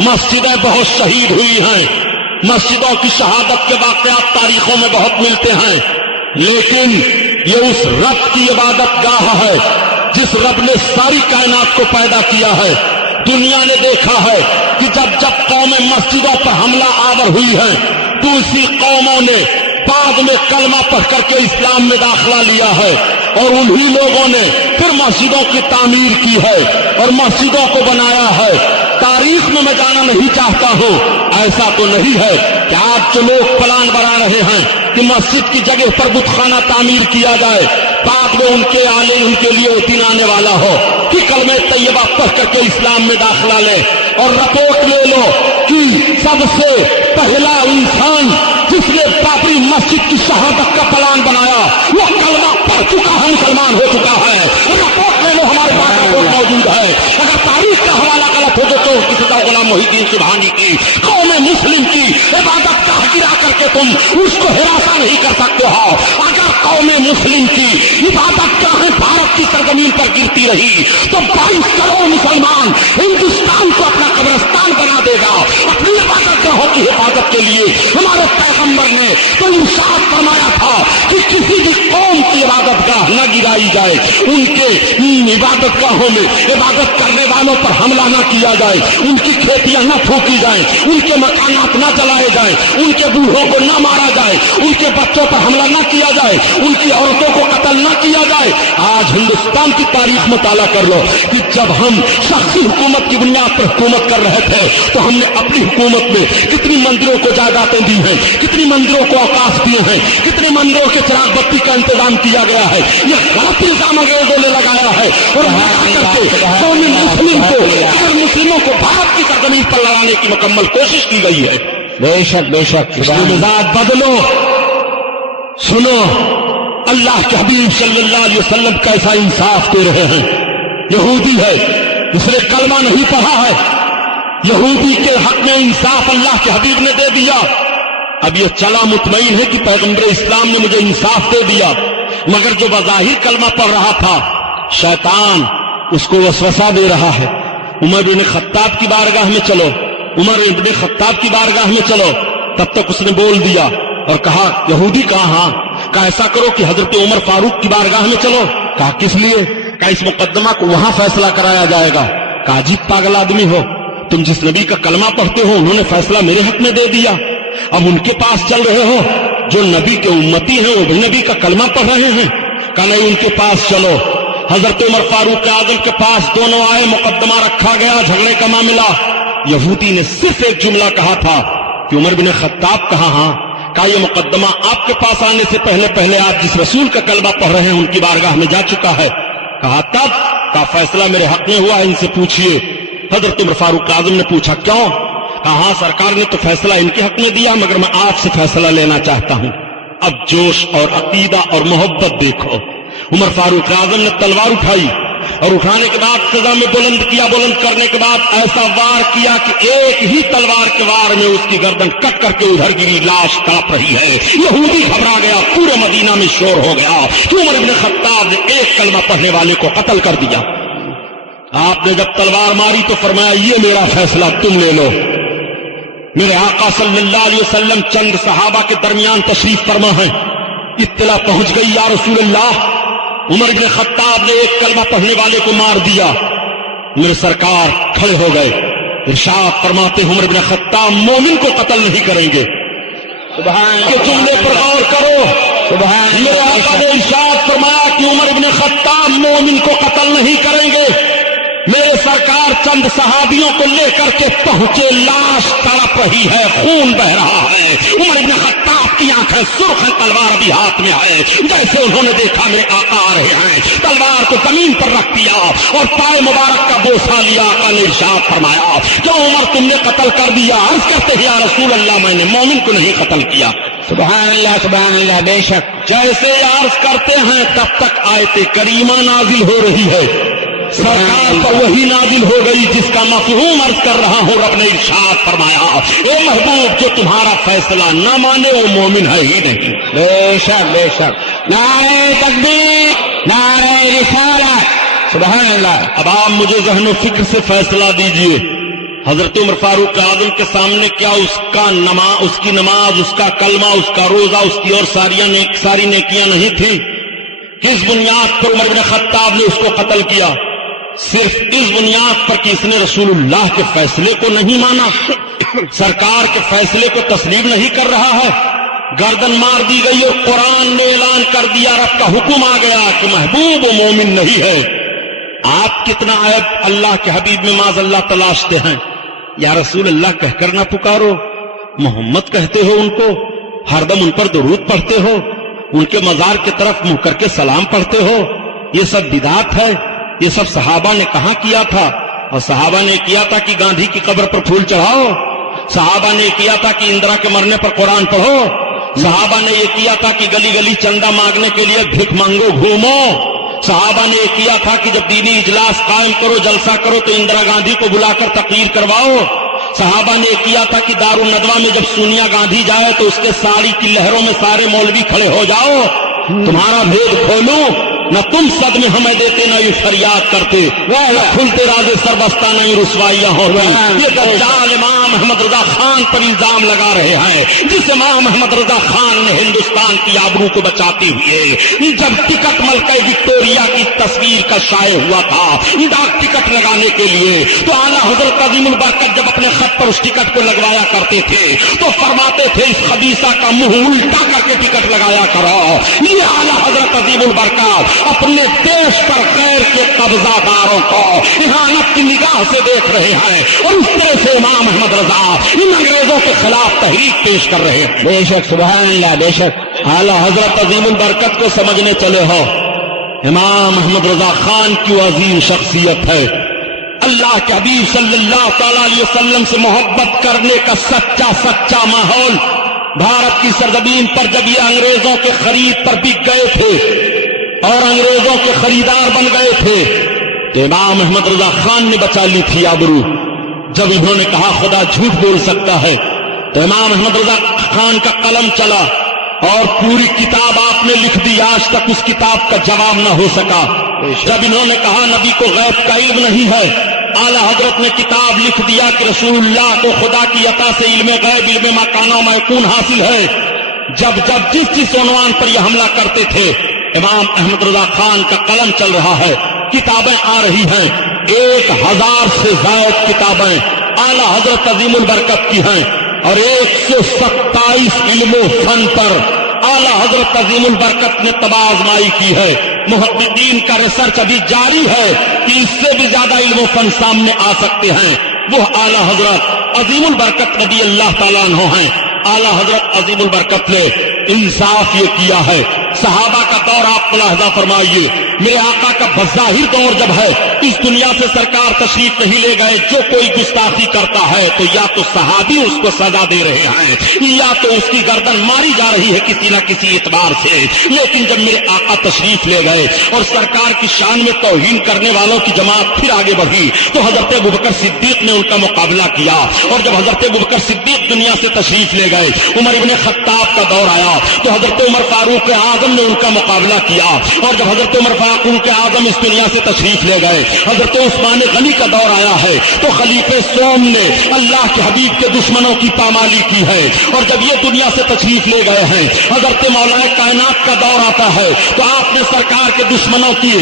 مسجدیں بہت شہید ہوئی ہیں، مسجدوں کی شہادت کے واقعات تاریخوں میں بہت ملتے ہیں، لیکن یہ اس رب کی عبادت گاہ ہے جس رب نے ساری کائنات کو پیدا کیا ہے. دنیا نے دیکھا ہے کہ جب جب قومیں مسجدوں پر حملہ آور ہوئی ہیں تو اسی قوموں نے بعد میں کلمہ پڑھ کر کے اسلام میں داخلہ لیا ہے، اور انہی لوگوں نے پھر مسجدوں کی تعمیر کی ہے اور مسجدوں کو بنایا ہے. تاریخ میں جانا نہیں چاہتا ہوں، ایسا تو نہیں ہے کہ آج جو لوگ پلان بنا رہے ہیں کہ مسجد کی جگہ پر بت خانہ تعمیر کیا جائے، بعد میں ان کے لیے وہ دن آنے والا ہو کہ کلمہ طیبہ پڑھ کر کے اسلام میں داخلہ لے. اور رپورٹ لے لو کہ سب سے پہلا انسان جس نے بابری مسجد کی شہادت کا پلان بنایا وہ کلمہ پڑھ چکا ہے، مسلمان ہو چکا ہے. رپورٹ لے لو، ہمارے پاس رپورٹ موجود ہے. اگر تاریخ کا حوالہ غلط ہو تو کسی کا غلام محی الدین سبحانی کی قوم مسلم کی عبادت کا گرا کر کے تم اس کو ہراساں نہیں کر سکتے ہو. اگر قوم مسلم کی عبادت گاہیں بھارت کی سرزمین پر گرتی رہی تو 22 کروڑ مسلمان ہندوستان کو اپنا قبرستان بنا دے گا. اپنی عبادت گاہوں کی حفاظت کے لیے ہمارے پیغمبر نے تو ارشاد فرمایا تھا کہ کسی بھی قوم کی عبادت گاہ نہ گرائی جائے، ان کے عبادت گاہوں میں عبادت کرنے والوں پر حملہ نہ کیا جائے، ان کی کھیتیاں نہ پھونکی جائیں، ان کے مکانات نہ جلائے جائیں، ان کے بوڑھوں کو نہ مارا جائے، ان کے بچوں پر حملہ نہ کیا جائے، ان کی عورتوں کو قتل نہ کیا جائے. آج ہندوستان کی تاریخ مطالعہ کر لو کہ جب ہم شخصی حکومت کی بنیاد پر حکومت کر رہے تھے تو ہم نے اپنی حکومت میں کتنی مندروں کو جائیدادیں دی ہیں، کتنی مندروں کو اوقاف دیے ہیں، کتنے مندروں کے چراغ بتی کا انتظام کیا گیا ہے. یہ غلط الزام انگریزوں نے لگایا ہے اور قوم مسلم کو اگر مسلموں کو بھارت کی سرزمین پر لڑانے کی مکمل کوشش کی گئی ہے. بے شک بے شک. مزاج بدلو. سنو اللہ کے حبیب صلی اللہ علیہ وسلم کیسا انصاف دے رہے ہیں. یہودی ہے، اس نے کلمہ نہیں پڑھا ہے، یہودی کے حق میں انصاف اللہ کے حبیب نے دے دیا. اب یہ چلا مطمئن ہے کہ پیغمبر اسلام نے مجھے انصاف دے دیا، مگر جو بظاہر کلمہ پڑھ رہا تھا شیطان اس کو وسوسہ دے رہا ہے. عمر بن خطاب کی بارگاہ میں چلو، عمر بن خطاب کی بارگاہ میں چلو. تب تک اس نے بول دیا اور کہا یہودی کہاں؟ کہا ایسا کرو کہ حضرت عمر فاروق کی بارگاہ میں چلو. کہا کس لیے؟ کہا اس مقدمہ کو وہاں فیصلہ کرایا جائے گا. کہا عجیب پاگل آدمی ہو، تم جس نبی کا کلمہ پڑھتے ہو انہوں نے فیصلہ میرے حق میں دے دیا، اب ان کے پاس چل رہے ہو. جو نبی کے امتی ہیں وہ بھی نبی کا کلمہ پڑھ رہے ہیں. کہا نہیں، ان کے پاس چلو. حضرت عمر فاروق اعظم کے پاس دونوں آئے، مقدمہ رکھا گیا، جھگڑے کا معاملہ. یہودی نے صرف ایک جملہ کہا تھا کہ عمر بن خطاب کہاں؟ ہاں. کہا یہ مقدمہ آپ کے پاس آنے سے پہلے آپ جس رسول کا کلمہ پڑھ رہے ہیں ان کی بارگاہ میں جا چکا ہے. کہا تب؟ کہا فیصلہ میرے حق میں ہوا ہے، ان سے پوچھئے. حضرت عمر فاروق اعظم نے پوچھا کیوں؟ کہا ہاں سرکار نے تو فیصلہ ان کے حق میں دیا، مگر میں آپ سے فیصلہ لینا چاہتا ہوں. اب جوش اور عقیدہ اور محبت دیکھو. عمر فاروق اعظم نے تلوار اٹھائی اور اٹھانے کے بعد سزا میں بلند کیا. بلند کرنے کے بعد ایسا وار کیا کہ ایک ہی تلوار کے وار میں اس کی گردن کٹ کر کے ادھر گری، لاش تڑپ رہی ہے. یہودی گھبرا گیا، پورے مدینہ میں شور ہو گیا کہ عمر بن خطاب نے ایک کلمہ پڑھنے والے کو قتل کر دیا. آپ نے جب تلوار ماری تو فرمایا یہ میرا فیصلہ تم لے لو. میرے آقا صلی اللہ علیہ وسلم چند صحابہ کے درمیان تشریف فرما ہے. اطلاع پہنچ گئی یا رسول اللہ عمر بن خطاب نے ایک کلمہ پڑھنے والے کو مار دیا. میرے سرکار کھڑے ہو گئے، ارشاد فرماتے عمر بن خطاب مومن کو قتل نہیں کریں گے. سبحان کے جملے پر غور کرو. سبحان میرے آقا نے ارشاد فرمایا کہ عمر بن خطاب مومن کو قتل نہیں کریں گے. میرے سرکار چند صحابیوں کو لے کر کے پہنچے، لاش تڑپ رہی ہے، خون بہ رہا ہے، عمر ابن خطاب کی آنکھیں سرخ ہیں، تلوار بھی ہاتھ میں ہے، جیسے انہوں نے دیکھا میرے آقا آ رہے ہیں، تلوار کو زمین پر رکھ دیا اور پائے مبارک کا بوسہ لیا، آقا نے ارشاد فرمایا جو عمر تم نے قتل کر دیا، عرض کرتے ہیں یا رسول اللہ میں نے مومن کو نہیں قتل کیا۔ سبحان اللہ، بے شک۔ جیسے عرض کرتے ہیں تب تک آیت کریمہ نازل ہو رہی ہے، سرکار پر وہی نازل ہو گئی جس کا مفہوم عرض کر رہا ہوں۔ رب نے ارشاد فرمایا اے محبوب جو تمہارا فیصلہ نہ مانے وہ مومن ہے ہی نہیں۔ بے شک بے شک، نعرہ تکبیر، نعرہ رسالت، سبحان اللہ۔ اب آپ مجھے ذہن و فکر سے فیصلہ دیجئے، حضرت عمر فاروق اعظم کے سامنے کیا اس کی نماز، اس کا کلمہ، اس کا روزہ، اس کی اور ساری نیکیاں نہیں تھیں؟ کس بنیاد پر عمر بن خطاب نے اس کو قتل کیا؟ صرف اس بنیاد پر کہ اس نے رسول اللہ کے فیصلے کو نہیں مانا، سرکار کے فیصلے کو تسلیم نہیں کر رہا ہے، گردن مار دی گئی اور قرآن نے اعلان کر دیا، رب کا حکم آ گیا کہ محبوب و مومن نہیں ہے۔ آپ کتنا عیب اللہ کے حبیب میں معاذ اللہ تلاشتے ہیں، یا رسول اللہ کہہ کر نہ پکارو، محمد کہتے ہو ان کو، ہر دم ان پر درود پڑھتے ہو، ان کے مزار کی طرف منہ کر کے سلام پڑھتے ہو، یہ سب بدعت ہے۔ یہ سب صحابہ نے کہاں کیا تھا؟ اور صحابہ نے کیا تھا کہ گاندھی کی قبر پر پھول چڑھاؤ، صحابہ نے کیا تھا کہ اندرا کے مرنے پر قرآن پڑھو، صحابہ نے یہ کیا تھا کہ گلی گلی چندہ مانگنے کے لیے بھیک مانگو گھومو، صحابہ نے یہ کیا تھا کہ جب دینی اجلاس قائم کرو جلسہ کرو تو اندرا گاندھی کو بلا کر تقریر کرواؤ، صحابہ نے یہ کیا تھا کہ دارالندوہ میں جب سونیا گاندھی جائے تو اس کے ساڑی کی لہروں میں سارے مولوی کھڑے ہو جاؤ، تمہارا بھید کھولوں، نہ تم صدمے ہمیں دیتے نہ یہ فریاد کرتے، کھلتے رازے سربستہ نہیں رسوائیاں ہو رہی۔ یہ دجال امام محمد رضا خان پر الزام لگا رہے ہیں، جس امام محمد رضا خان نے ہندوستان کی آبرو کو بچاتے ہوئے جب ٹکٹ ملکہ وکٹوریا کی تصویر کا شائع ہوا تھا ڈاک ٹکٹ لگانے کے لیے، تو اعلیٰ حضرت عظیم البرکت جب اپنے خط پر اس ٹکٹ کو لگوایا کرتے تھے تو فرماتے تھے اس خبیثہ کا منہ الٹا کر کے ٹکٹ لگایا کرو۔ یہ اعلیٰ حضرت عظیم البرکت اپنے دیش پر غیر کے قبضہ داروں کو اہانت کی نگاہ سے دیکھ رہے ہیں، اور اس طرح سے امام محمد رضا ان انگریزوں کے خلاف تحریک پیش کر رہے ہیں۔ بے شک، سبحان اللہ، بے شک۔ اعلیٰ حضرت عظیم البرکت کو سمجھنے چلے ہو، امام محمد رضا خان کی عظیم شخصیت ہے، اللہ کے حبیب صلی اللہ تعالی علیہ وسلم سے محبت کرنے کا سچا ماحول بھارت کی سرزمین پر جب یہ انگریزوں کے خرید پر بک گئے تھے اور انگریزوں کے خریدار بن گئے تھے تو امام احمد رضا خان نے بچا لی تھی آبرو۔ جب انہوں نے کہا خدا جھوٹ بول سکتا ہے تو امام احمد رضا خان کا قلم چلا اور پوری کتاب آپ نے لکھ دی، آج تک اس کتاب کا جواب نہ ہو سکا۔ جب انہوں نے کہا نبی کو غیب کا علم نہیں ہے، اعلیٰ حضرت نے کتاب لکھ دیا کہ رسول اللہ کو خدا کی عطا سے علم غیب، علم ما کان و ما یکون حاصل ہے۔ جب جس عنوان پر یہ حملہ کرتے تھے امام احمد رضا خان کا قلم چل رہا ہے، کتابیں آ رہی ہیں، 1000 سے زائد کتابیں اعلیٰ حضرت عظیم البرکت کی ہیں، اور 127 علم و فن پر اعلیٰ حضرت عظیم البرکت نے تباہ آزمائی کی ہے۔ محققین کا ریسرچ ابھی جاری ہے کہ اس سے بھی زیادہ علم و فن سامنے آ سکتے ہیں۔ وہ اعلیٰ حضرت عظیم البرکت رضی اللہ تعالیٰ عنہ ہیں۔ اعلیٰ حضرت عظیم البرکت نے انصاف یہ کیا ہے، صحابہ کا دور آپ ملاحظہ فرمائیے، میرے آقا کا بظاہر دور جب ہے، اس دنیا سے سرکار تشریف نہیں لے گئے، جو کوئی گستاخی کرتا ہے تو یا تو صحابی اس کو سزا دے رہے ہیں یا تو اس کی گردن ماری جا رہی ہے کسی نہ کسی اعتبار سے۔ لیکن جب میرے آقا تشریف لے گئے اور سرکار کی شان میں توہین کرنے والوں کی جماعت پھر آگے بڑھی تو حضرت ابوبکر صدیق نے ان کا مقابلہ کیا، اور جب حضرت ابوبکر صدیق دنیا سے تشریف لے گئے، عمر ابن خطاب کا دور آیا تو حضرت عمر فاروق اعظم نے ان کا مقابلہ کیا، اور جب حضرت عمر فاروق اعظم اس دنیا سے تشریف لے گئے، حضرت عثمان غنی کا دور آیا ہے تو خلیفہ سوم نے اللہ کے حبیب کے دشمنوں کی پامالی کی ہے، اور جب یہ دنیا سے تشریف لے گئے ہیں حضرت مولا کائنات کا دور آتا ہے تو آپ نے سرکار کے دشمنوں کی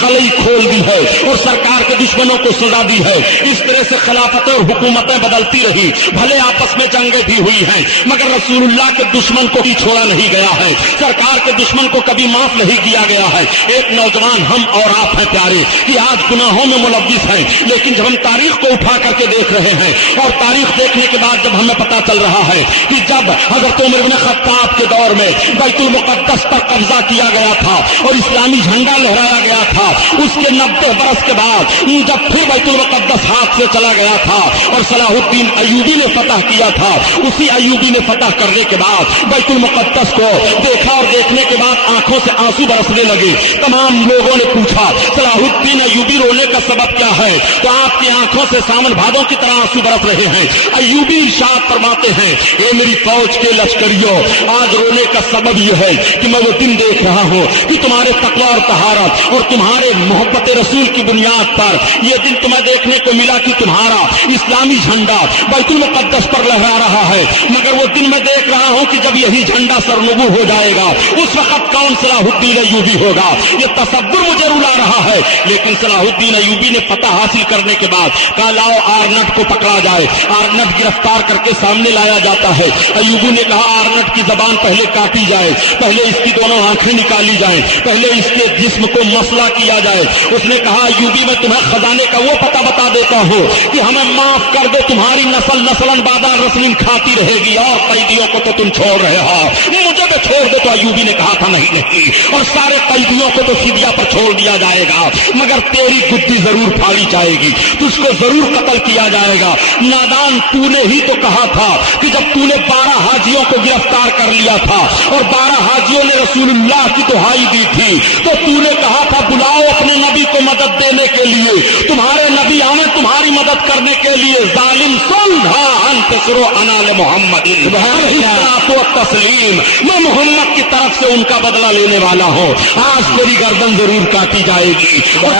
خلئی کھول دی ہے اور سرکار کے دشمنوں کو سزا دی ہے۔ اس طرح سے خلافتیں اور حکومتیں بدلتی رہی، بھلے آپس میں جنگیں بھی ہوئی ہیں مگر رسول اللہ کے دشمن کو بھی چھوڑا نہیں گیا ہے۔ سرکار سرکار کے دشمن کو کبھی معاف نہیں کیا گیا ہے. ایک نوجوان ہم اور آپ ہیں پیارے کہ آج گناہوں میں ملوث ہیں، لیکن جب ہم تاریخ کو اٹھا کر کے دیکھ رہے ہیں اور تاریخ دیکھنے کے بعد جب ہمیں پتا چل رہا ہے کہ جب حضرت عمر بن خطاب کے دور میں بیت المقدس پر قبضہ کیا گیا تھا اور اسلامی جھنڈا لہرایا گیا تھا، اس کے 90 برس کے بعد جب پھر بیت المقدس ہاتھ سے چلا گیا تھا اور صلاح الدین ایوبی نے فتح کیا تھا، اسی ایوبی نے فتح کرنے کے بعد بیت المقدس کو دیکھا اور دیکھنے کے بعد آنکھوں سے آنسو برسنے لگے. تمام لوگوں نے پوچھا صلاح الدین ایوبی رونے کا سبب کیا ہے؟ تو آپ کی آنکھوں سے سامن بھادوں کی طرح آنسو برس رہے ہیں. ایوبی ارشاد فرماتے ہیں اے میری فوج کے لشکریوں، آج رونے کا سبب یہ ہے کہ میں وہ دن دیکھ رہا ہوں کہ تمہارے تقوی اور طہارت اور تمہارے محبت رسول کی بنیاد پر یہ دن تمہیں دیکھنے کو ملا کہ تمہارا اسلامی جھنڈا بیت المقدس پر لہرا رہا ہے. مگر وہ دن میں دیکھ رہا ہوں کہ جب یہی جھنڈا سرنگو ہو جائے گا اس وقت کون صلاح الدین ایوبی ہوگا؟ یہ تصور مجھے رلا رہا ہے. لیکن صلاح الدین ایوبی نے فتح حاصل کرنے کے بعد کہا لاؤ آرنٹ کو پکڑا جائے. آرنٹ گرفتار کر کے سامنے لایا جاتا ہے. ایوبی نے کہا آرنٹ کی زبان پہلے کاٹی جائے، پہلے اس کی دونوں آنکھیں نکالی جائیں، پہلے اس کے جسم کو مسئلہ کیا جائے. اس نے کہا ایوبی میں تمہیں خزانے کا وہ پتہ بتا دیتا ہوں کہ ہمیں معاف کر دو، تمہاری نسل نسلن بادار رسلین کھاتی رہے گی اور قیدیوں کو تو تم چھوڑ رہے ہو، مجھے بھی چھوڑ دو. تو ایوبی نے کہا تھا نہیں اور سارے قیدیوں کو تو فدیہ پر چھوڑ دیا جائے گا، مگر تیری گدی ضرور پھاڑی جائے گی، تجھ کو ضرور قتل کیا جائے گا. نادان تو نے ہی تو کہا تھا کہ جب تو نے 12 حاجیوں کو گرفتار کر لیا تھا اور 12 حاجیوں نے رسول اللہ کی دہائی دی تھی تو تو نے کہا تھا بلاؤ اپنے نبی کو مدد دینے کے لیے، تمہارے نبی آئے تمہاری مدد کرنے کے لیے. ظالم سن انتصروا انال محمد تو تسلیم، میں محمد کی طرف سے ان کا بدلہ لینے والا ہوں. آج تیری گردن ضرور کاٹی جائے گی. اور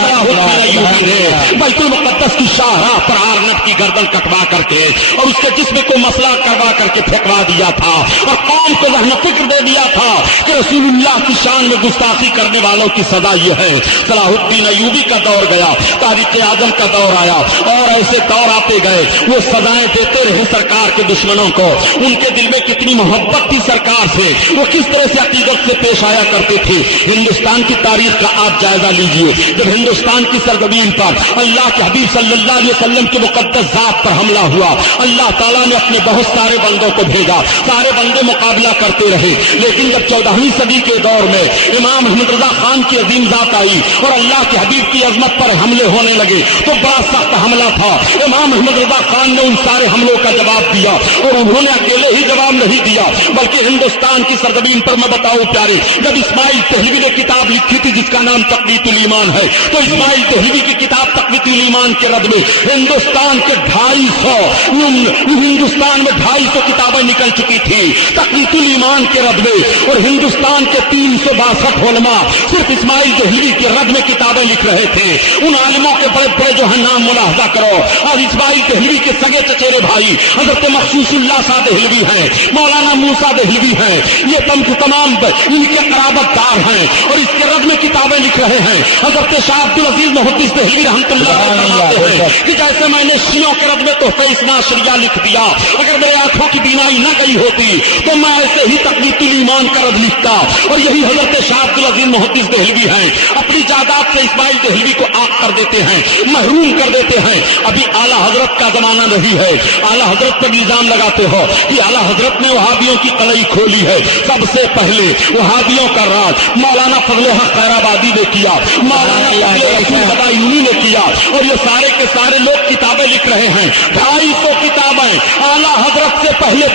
بیت المقدس کی شاہراہ پر آرنب کی گردن کٹوا کر کے اور اس کے جسم کو مسئلہ کروا کر کے پھینکوا دیا تھا اور قوم کو ذہن فکر دے دیا تھا کہ رسول اللہ کی شان میں گستاخی کرنے والوں کی سزا یہ ہے. صلاح الدین ایوبی کا دور گیا، تاریخ اعظم کا دور آیا اور ایسے دور آتے گئے. وہ سزائیں دیتے رہے سرکار کے دشمنوں کو. ان کے دل میں کتنی محبت تھی سرکار سے، وہ کس طرح سے عقیدت سے پیش آیا کرتے تھے. ہندوستان کی تاریخ کا آپ جائزہ لیجئے. جب ہندوستان کی سرزمین پر اللہ کے حبیب صلی اللہ علیہ وسلم کے مقدس ذات پر حملہ ہوا، اللہ تعالیٰ نے اپنے بہت سارے بندوں کو بھیجا، سارے بندے مقابلہ کرتے رہے. لیکن جب 14ویں صدی کے دور میں امام احمد رضا خان کی عظیم ذات آئی اور اللہ کے حبیب کی عظمت پر حملے ہونے لگے تو بڑا سخت حملہ تھا. امام احمد رضا خان نے ان سارے حملوں کا جواب دیا اور انہوں نے اکیلے ہی جواب نہیں دیا بلکہ ہندوستان کی سرزمین پر میں بتاؤں پیارے، جب اسماعیل دہلوی نے کتاب لکھی تھی جس کا نام تقویت الایمان ہے، تو اسماعیل دہلوی کی کتاب تقویت الایمان کے رد میں ہندوستان کے 250 کتابیں نکل چکی تھی تقویت الایمان کے رد میں، اور ہندوستان کے 362 علماء صرف اسماعیل دہلوی کے رد میں کتابیں لکھ رہے تھے. ان عالموں کے بڑے بڑے جو ہے نام ملاحظہ کرو. اور اسماعیل دہلوی کے سگے چچیرے بھائی حضرت مخصوص اللہ شاہ دہلوی ہیں، مولانا موسیٰ دہلوی ہیں، یہ تمام ان کے قرابت دار ہیں اور اس کے رد میں کتابیں لکھ رہے ہیں. حضرت شاہ عبد العزیز محدث دہلوی رحمۃ اللہ علیہ ہیں کہ جیسے میں نے شیعوں کے رد میں تحفہ اثنا شریعہ لکھ دیا، اگر میرے آنکھوں کی بینائی نہ گئی ہوتی تو میں ایسے ہی تقویت الایمان کا رد لکھتا. اور یہی حضرت شاہ عبد العزیز محدث دہلوی ہیں، اپنی جائیداد سے اسماعیل دہلوی کو آگ کر دیتے ہیں، محروم کر دیتے ہیں. ابھی اعلیٰ حضرت کا زمانہ نہیں ہے، اعلیٰ حضرت پر الزام لگاتے ہو کہ اعلیٰ حضرت نے وہابیوں کی کڑائی کھولی ہے. سب سے پہلے وہابیوں کا راج مولانا فضل حق خیرآبادی نے کیا، مولانا بدایونی نے کیا، اور یہ سارے کے سارے لوگ کتابیں لکھ رہے ہیں. 250 کتابیں اعلیٰ حضرت سے پہلے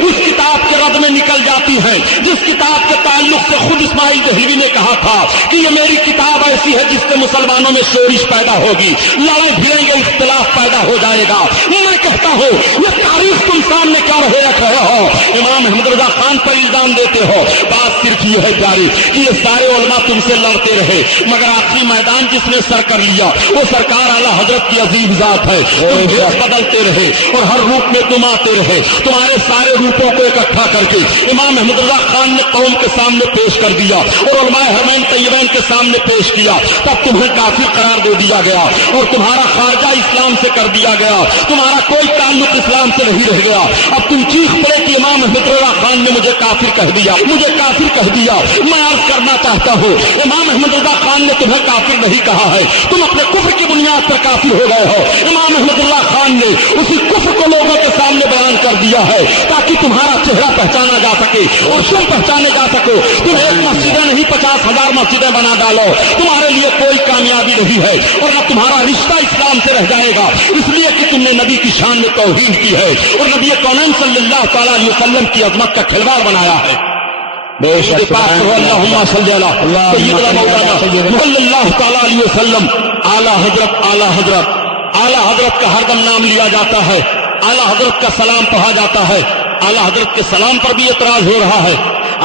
اس کتاب کے رد میں نکل جاتی ہیں جس کتاب کے تعلق سے خود اسماعیل دہلوی نے کہا تھا کہ یہ میری کتاب ایسی ہے جس سے مسلمانوں میں شورش پیدا ہوگی، لڑائی بھیڑیں گے، اختلاف پیدا ہو جائے گا. میں کہتا ہوں یہ تاریخ تم سامنے کیا رکھ رہے ہو؟ امام احمد رضا خان پر الزام دیتے ہو. بات صرف یہ ہے پیاری کہ یہ سارے علماء تم سے لڑتے رہے مگر آخری میدان جس نے سر کر لیا وہ سرکار اعلیٰ حضرت کی عظیم ذات ہے. بدلتے رہے اور ہر روپ میں تم آتے رہے. تمہارے سارے روپوں کو اکٹھا کر کے امام احمد رضا خان نے قوم کے سامنے پیش کر دیا اور علماء حرمین طیبین کے کے سامنے پیش کیا تب تمہیں کافر قرار دے دیا گیا اور تمہارا خارجہ اسلام سے کر دیا گیا، تمہارا کوئی تعلق اسلام سے نہیں رہ گیا۔ اب تم چیخ پڑے کہ امام احمد رضا خان نے مجھے کافر کہہ دیا، مجھے کافر کہہ دیا۔ میں عرض کرنا چاہتا ہوں امام احمد رضا خان نے تمہیں کافر نہیں کہا ہے، تم اپنے کفر کی بنیاد پر کافر ہو گئے ہو۔ امام احمد رضا خان نے اسی کفر کو لوگوں کے سامنے بیان کر دیا ہے تاکہ تمہارا چہرہ پہچانا جا سکے اور تم پہچانے جا سکو۔ تم ایک مسجدیں نہیں 50,000 مسجدیں بنا ڈالو، تمہارے لیے کوئی کامیابی نہیں ہے اور نہ تمہارا رشتہ اسلام سے رہ جائے گا، اس لیے کہ تم نے نبی کی شان میں توہین کی ہے اور نبی کونین صلی اللہ تعالیٰ علیہ وسلم کی عظمت کا کھلواڑ بنایا ہے۔ بے شک اللہم صلی اللہ سیدنا مولانا صلی اللہ تعالیٰ علیہ وسلم۔ اعلیٰ حضرت اعلیٰ حضرت اعلیٰ حضرت کا ہر دم نام لیا جاتا ہے، اعلیٰ حضرت کا سلام پڑھا جاتا ہے، اعلیٰ حضرت کے سلام پر بھی اعتراض ہو رہا ہے،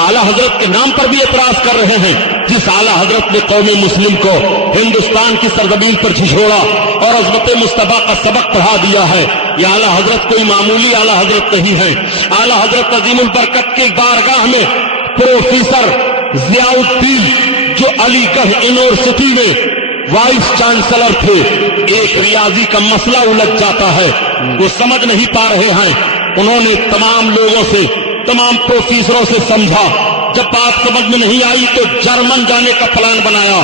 اعلیٰ حضرت کے نام پر بھی اعتراض کر رہے ہیں۔ جس اعلیٰ حضرت نے قوم مسلم کو ہندوستان کی سرزمین پر جھنجھوڑا اور عظمت مصطفیٰ کا سبق پڑھا دیا ہے، یہ اعلیٰ حضرت کوئی معمولی اعلیٰ حضرت نہیں ہے۔ اعلیٰ حضرت عظیم البرکت کی بارگاہ میں پروفیسر ضیاء الدین جو علی گڑھ یونیورسٹی میں وائس چانسلر تھے، ایک ریاضی کا مسئلہ الجھ جاتا ہے، وہ سمجھ نہیں پا رہے ہیں، انہوں نے تمام لوگوں سے تمام پروفیسروں سے سمجھا، جب بات سمجھ میں نہیں آئی تو جرمن جانے کا پلان بنایا۔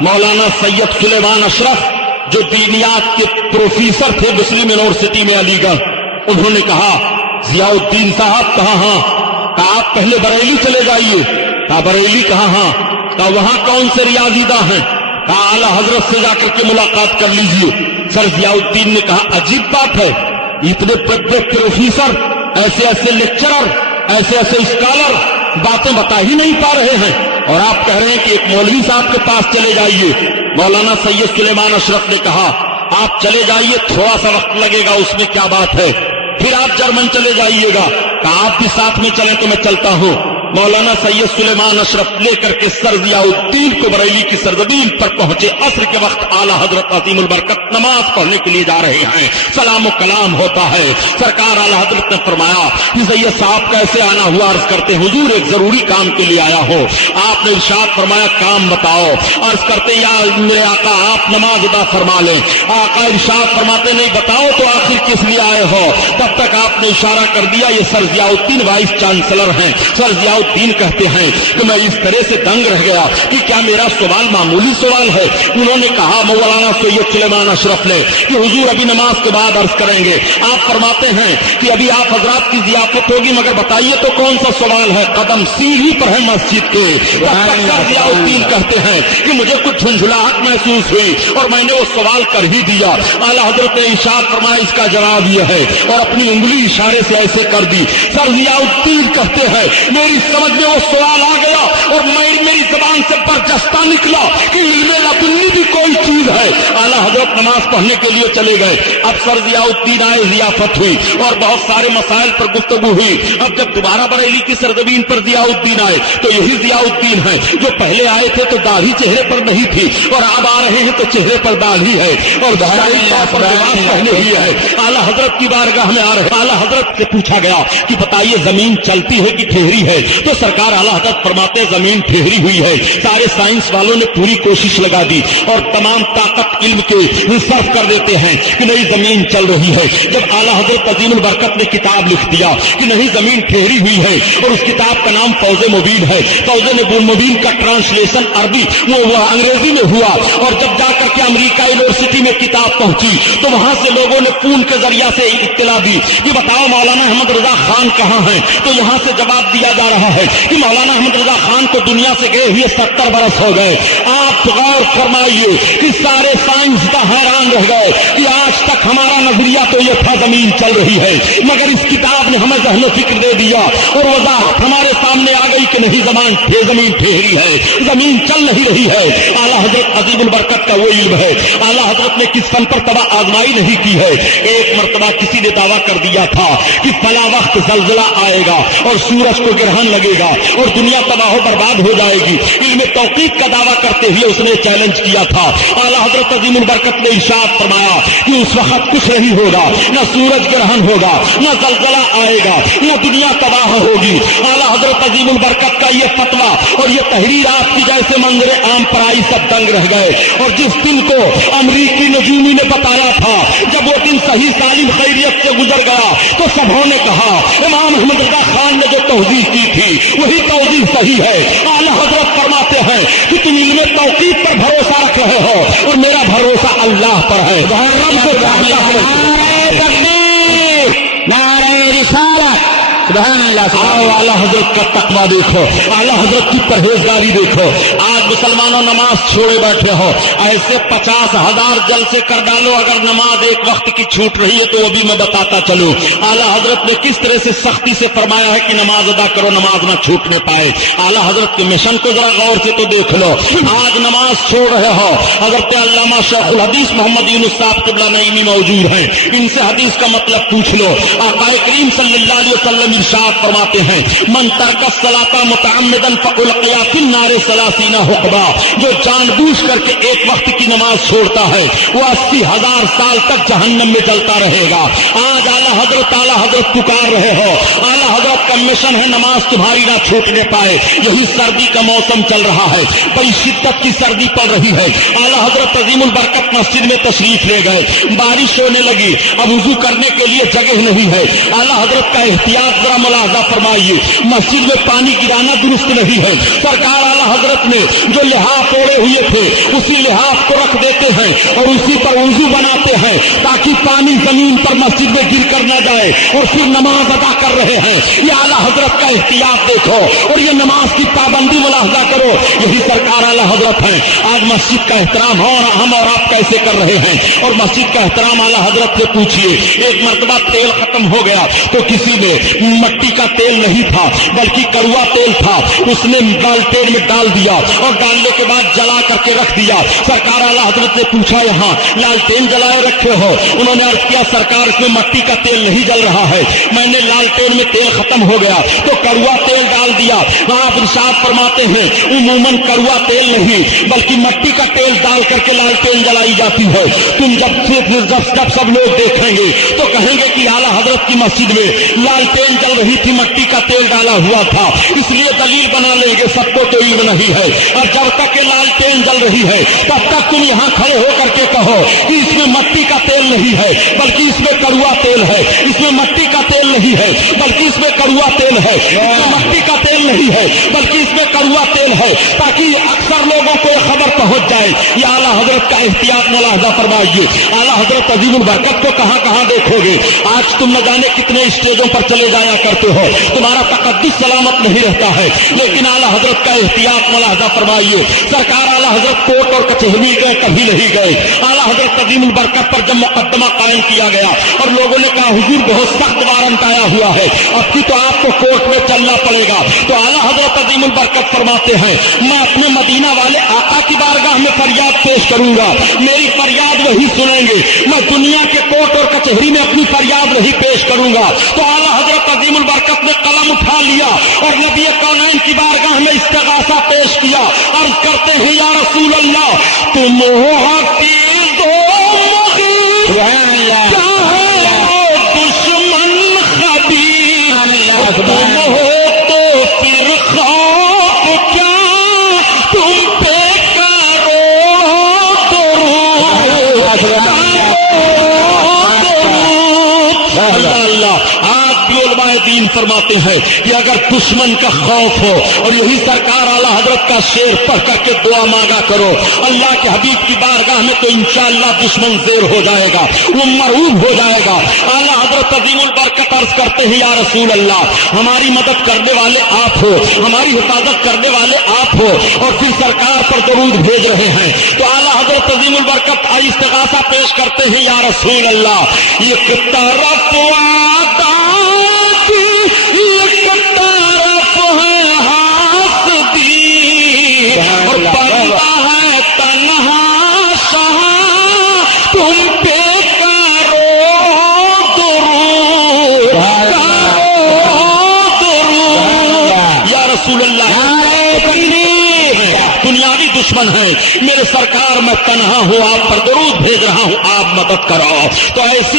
مولانا سید سلیمان اشرف جو دینیات کے پروفیسر تھے مسلم یونیورسٹی میں علی گڑھ، انہوں نے کہا ضیاء الدین صاحب کہا ہاں، کہا آپ پہلے بریلی چلے جائیے، کہا بریلی کہا ہاں، کہا وہاں کون سے ریاضی داں ہیں، کہا اعلیٰ حضرت سے جا کر کے ملاقات کر لیجیے۔ سر ضیاء الدین نے کہا عجیب بات ہے، اتنے بڑے پروفیسر، ایسے ایسے لیکچرر، ایسے ایسے اسکالر باتیں بتا ہی نہیں پا رہے ہیں اور آپ کہہ رہے ہیں کہ ایک مولوی صاحب کے پاس چلے جائیے۔ مولانا سید سلیمان اشرف نے کہا آپ چلے جائیے، تھوڑا سا وقت لگے گا، اس میں کیا بات ہے، پھر آپ جرمن چلے جائیے گا، کہا آپ بھی ساتھ میں چلیں تو میں چلتا ہوں۔ مولانا سید سلیمان اشرف لے کر کے سر ضیاء الدین کو بریلی کی سرزمین پر پہنچے۔ عصر کے وقت اعلیٰ حضرت عظیم البرکت نماز پڑھنے کے لیے جا رہے ہیں، سلام و کلام ہوتا ہے، سرکار اعلیٰ حضرت نے فرمایا کہ سید صاحب کیسے آنا ہوا؟ عرض کرتے حضور ایک ضروری کام کے لیے آیا ہو۔ آپ نے ارشاد فرمایا کام بتاؤ۔ عرض کرتے یا میرے آقا آپ نماز ادا فرما لیں۔ آقا ارشاد فرماتے نہیں بتاؤ تو آخر کس لیے آئے ہو؟ تب تک آپ نے اشارہ کر دیا یہ سر ضیاء الدین وائس چانسلر ہیں۔ سر ضیاء الدین کہتے ہیں کہ میں اس طرح سے دنگ رہ گیا کہ کیا میرا سوال معمولی سوال ہے؟ انہوں نے کہا مولانا سید سلیمان اشرف نے کہ حضور ابھی نماز کے بعد عرض کریں گے۔ آپ فرماتے ہیں کہ ابھی آپ حضرات کی ضیافت ہوگی مگر بتائیے تو کون سا سوال ہے؟ قدم سیڑھی پر ہے مسجد کے۔ ضیاء الدین کہتے ہیں کہ مجھے کچھ جھنجھلاہٹ محسوس ہوئی اور میں نے وہ سوال کر ہی دیا۔ اعلیٰ حضرت نے ارشاد فرمایا اس کا جواب یہ ہے اور اپنی انگلی اشارے سے ایسے کر دی۔ سر ضیاء الدین کہتے ہیں میری سمجھ میں وہ سوال آ گیا اور میری زبان سے برجستہ نکلا کہ علم لدنی بھی کوئی چیز ہے۔ اعلیٰ حضرت نماز پڑھنے کے لیے چلے گئے۔ اب سر ضیاء الدین آئے، ضیافت ہوئی اور بہت سارے مسائل پر گفتگو ہوئی۔ اب جب دوبارہ بریلی کی سرزمین پر ضیاء الدین آئے تو یہی ضیاء الدین ہیں جو پہلے آئے تھے تو داڑھی چہرے پر نہیں تھی اور اب آ رہے ہیں تو چہرے پر داڑھی ہے اور پہنے ہوئی ہے۔ اعلیٰ حضرت کی بارگاہ میں آ رہے۔ اعلیٰ حضرت سے پوچھا گیا کہ بتائیے زمین چلتی ہے کہ ٹھہری ہے؟ تو سرکار اعلیٰ حضرت فرماتے زمین ٹھہری ہوئی ہے۔ سارے سائنس والوں نے پوری کوشش لگا دی اور تمام طاقت علم کے صرف کر دیتے ہیں کہ نہیں زمین چل رہی ہے۔ جب اعلیٰ حضرت عظیم البرکت نے کتاب لکھ دیا کہ نہیں زمین ٹھہری ہوئی ہے اور اس کتاب کا نام فوز مبین ہے، فوز مبین کا ٹرانسلیشن عربی وہ انگریزی میں ہوا اور جب جا کر کے امریکہ یونیورسٹی میں کتاب پہنچی تو وہاں سے لوگوں نے فون کے ذریعہ سے اطلاع دی کہ بتاؤ مولانا احمد رضا خان کہاں ہیں؟ تو یہاں سے جواب دیا جا رہا ہے کہ مولانا احمد رضا خان کو دنیا سے گئے ہوئے 70 برس ہو گئے۔ آپ غور فرمائیے کہ سارے سائنسداں حیران رہ گئے کہ آج تک ہمارا نظریہ تو یہ تھا زمین چل رہی ہے مگر اس کتاب نے ہمیں ذہن و فکر دے دیا اور وضاحت ہمارے سامنے آ گئی کہ نہیں زمین ٹھہری ہے، زمین چل نہیں رہی ہے۔ اعلیٰ حضرت عظیم البرکت کا وہ علم ہے۔ اعلیٰ حضرت نے کس فن پر تباہ آزمائی نہیں کی ہے۔ ایک مرتبہ کسی نے دعویٰ کر دیا تھا کہ فلاں وقت زلزلہ آئے گا اور سورج کو گرہن لگے گا اور دنیا تباہ و برباد ہو جائے گی۔ علم توقیت کا دعویٰ کرتے ہوئے اس نے چیلنج کیا تھا. اعلیٰ حضرت عظیم البرکت نے ارشاد فرمایا کہ اس وقت کچھ نہیں ہوگا, نہ سورج گرہن ہوگا, نہ زلزلہ آئے گا, نہ دنیا تباہ ہوگی. اعلیٰ حضرت عظیم البرکت کا یہ فتویٰ اور یہ تحریر آپ کی جیسے منظر عام پر آئی, سب دنگ رہ گئے. اور جس دن کو امریکی نجومی نے بتایا تھا, جب وہ دن صحیح سالم خیریت سے گزر گیا تو سبوں نے کہا امام احمد رضا خان نے جو توضیح کی تھی وہی توضیح صحیح ہے. اعلیٰ حضرت فرماتے ہیں کہ تم علم توقیف پر بھروسہ رکھ رہے ہو اور میرا بھروسہ اللہ پر ہے. نعرہ رسالت, سبحان اللہ. آؤ اعلیٰ حضرت کا تقویٰ دیکھو, اعلیٰ حضرت کی پرہیزگاری دیکھو. آج مسلمانوں نماز چھوڑے بیٹھے ہو, ایسے 50,000 جلسے کر ڈالو, اگر نماز ایک وقت کی چھوٹ رہی ہے تو وہ بھی میں بتاتا چلوں. اعلیٰ حضرت نے کس طرح سے سختی سے فرمایا ہے کہ نماز ادا کرو, نماز نہ چھوٹنے پائے. اعلیٰ حضرت کے مشن کو ذرا غور سے تو دیکھ لو. آج نماز چھوڑ رہے ہو, حضرت علامہ شیخ الحدیث محمد یونس صاحب قبلہ نعیمی موجود ہیں, ان سے حدیث کا مطلب پوچھ لو. آقا کریم صلی اللہ علیہ وسلم ارشاد فرماتے ہیں من ترک الصلاۃ متعمدا فالقیا فی النار 30 حقبا, جو جان بوجھ کر کے ایک وقت کی نماز چھوڑتا ہے وہ 80,000 سال تک جہنم میں جلتا رہے گا. آج اعلیٰ حضرت پکار رہے ہو, اعلیٰ حضرت کا مشن ہے نماز تمہاری نہ چھوٹنے پائے. یہی سردی کا موسم چل رہا ہے, بڑی شدت کی سردی پڑ رہی ہے. اعلیٰ حضرت عظیم البرکت مسجد میں تشریف لے گئے, بارش ہونے لگی, اب وضو کرنے کے لیے جگہ نہیں ہے. اعلیٰ حضرت کا احتیاط ذرا ملاحظہ فرمائیے, مسجد میں پانی گرانا درست نہیں ہے. سرکار اعلیٰ حضرت نے جو لحاف اوڑے ہوئے تھے اسی لحاف کو رکھ دیتے ہیں اور اسی پر وضو بناتے ہیں تاکہ پانی زمین پر مسجد میں گر کر نہ جائے, اور پھر نماز ادا کر رہے ہیں. یہ اعلیٰ حضرت کا احتیاط دیکھو اور یہ نماز کی پابندی ملاحظہ کرو. یہی سرکار اعلیٰ حضرت ہیں. آج مسجد کا احترام ہم اور آپ کیسے کر رہے ہیں, اور مسجد کا احترام اعلیٰ حضرت سے پوچھیے. ایک مرتبہ تیل ختم ہو گیا تو کسی نے, مٹی کا تیل نہیں تھا بلکہ کڑوا تیل تھا, اس نے لالٹین میں ڈال دیا اور ڈالنے کے بعد جلا کر کے رکھ دیا. سرکار اعلیٰ حضرت نے پوچھا یہاں لالٹین جلائے رکھے ہو؟ انہوں نے عرض کیا سرکار اس میں مٹی کا تیل نہیں جل رہا ہے, میں نے لالٹین میں تیل ختم ہو گیا تو کڑوا تیل ڈال دیا. آپ ارشاد فرماتے ہیں عموماً کڑوا تیل نہیں بلکہ مٹی کا تیل ڈال کر کے لالٹین جلائی جاتی ہے. تم جب سب لوگ دیکھیں گے تو کہیں گے کہ اعلیٰ حضرت کی مسجد میں لالٹین جل رہی تھی, مٹی کا تیل ڈالا ہوا تھا, اس لیے دلیل بنا لیں گے سب کو تو علم نہیں ہے. اور جب تک یہ لالٹین جل رہی ہے تب تک تم یہاں کھڑے ہو کر کے کہو کہ اس میں مٹی کا تیل نہیں ہے بلکہ اس میں کڑوا تیل ہے, اس میں مٹی کا تیل نہیں ہے بلکہ اس میں کڑوا تیل ہے, اس میں مٹی کا تیل نہیں ہے بلکہ اس میں کڑوا تیل ہے, تاکہ اکثر لوگوں کو یہ خبر پہنچ جائے. یہ اعلیٰ حضرت کا احتیاط ملاحظہ فرمائیے. اعلیٰ حضرت عظیم البرکت کو کہاں کہاں دیکھو گے. آج تم نہ جانے کتنے اسٹیجوں پر چلے جایا کرتے ہو, تمہارا تقدس سلامت نہیں رہتا ہے, لیکن اعلیٰ حضرت کا احتیاط ملاحظہ فرمائیے. سرکار اعلیٰ حضرت کوٹ اور کچہری گئے کبھی نہیں گئے. اعلیٰ حضرت عظیم البرکت پر جب مقدمہ قائم کیا گیا اور لوگوں نے کہا حضور بہت سخت وارنٹ آیا ہوا ہے, اب کی تو آپ کو کورٹ میں چلنا پڑے گا, تو اعلیٰ حضرت عظیم البرکت فرماتے ہیں میں اپنے مدینہ والے آقا کی بارگاہ میں فریاد پیش کروں گا, میری فریاد وہی سنیں گے, میں دنیا کے کورٹ اور کچہری میں اپنی فریاد وہی پیش کروں گا. تو اعلیٰ حضرت عظیم البرکت نے قلم اٹھا لیا اور نبی کونین کی بارگاہ میں استغاثہ پیش کیا. عرض کرتے ہیں یا رسول اللہ تم حقیق دو دشمن خبیر تم ہو تو پھر خوف کیا تم پہ کرو اللہ. آپ بھی علماء دین فرماتے ہیں کہ اگر دشمن کا خوف ہو, اور یہی سرکار اعلیٰ حضرت کا شعر پڑھ کر کے دعا مانگا کرو اللہ کے حبیب کی بارگاہ میں, تو انشاءاللہ دشمن زیر ہو جائے گا, وہ مرعوب ہو جائے گا. اعلیٰ حضرت عظیم البرکت عرض کرتے ہیں یا رسول اللہ ہماری مدد کرنے والے آپ ہو, ہماری حفاظت کرنے والے آپ ہو, اور پھر سرکار پر درود بھیج رہے ہیں. تو اعلیٰ حضرت عظیم البرکت استغاثہ پیش کرتے ہیں یا رسول اللہ ایک طرف اور بندہ ہے تنہا شاہ تم پہ کرو درود یا رسول اللہ. دنیاوی دشمن ہیں، میرے سرکار میں تنہا ہوں، آپ پر درود بھیج رہا ہوں، آپ مدد کرو۔ تو ایسی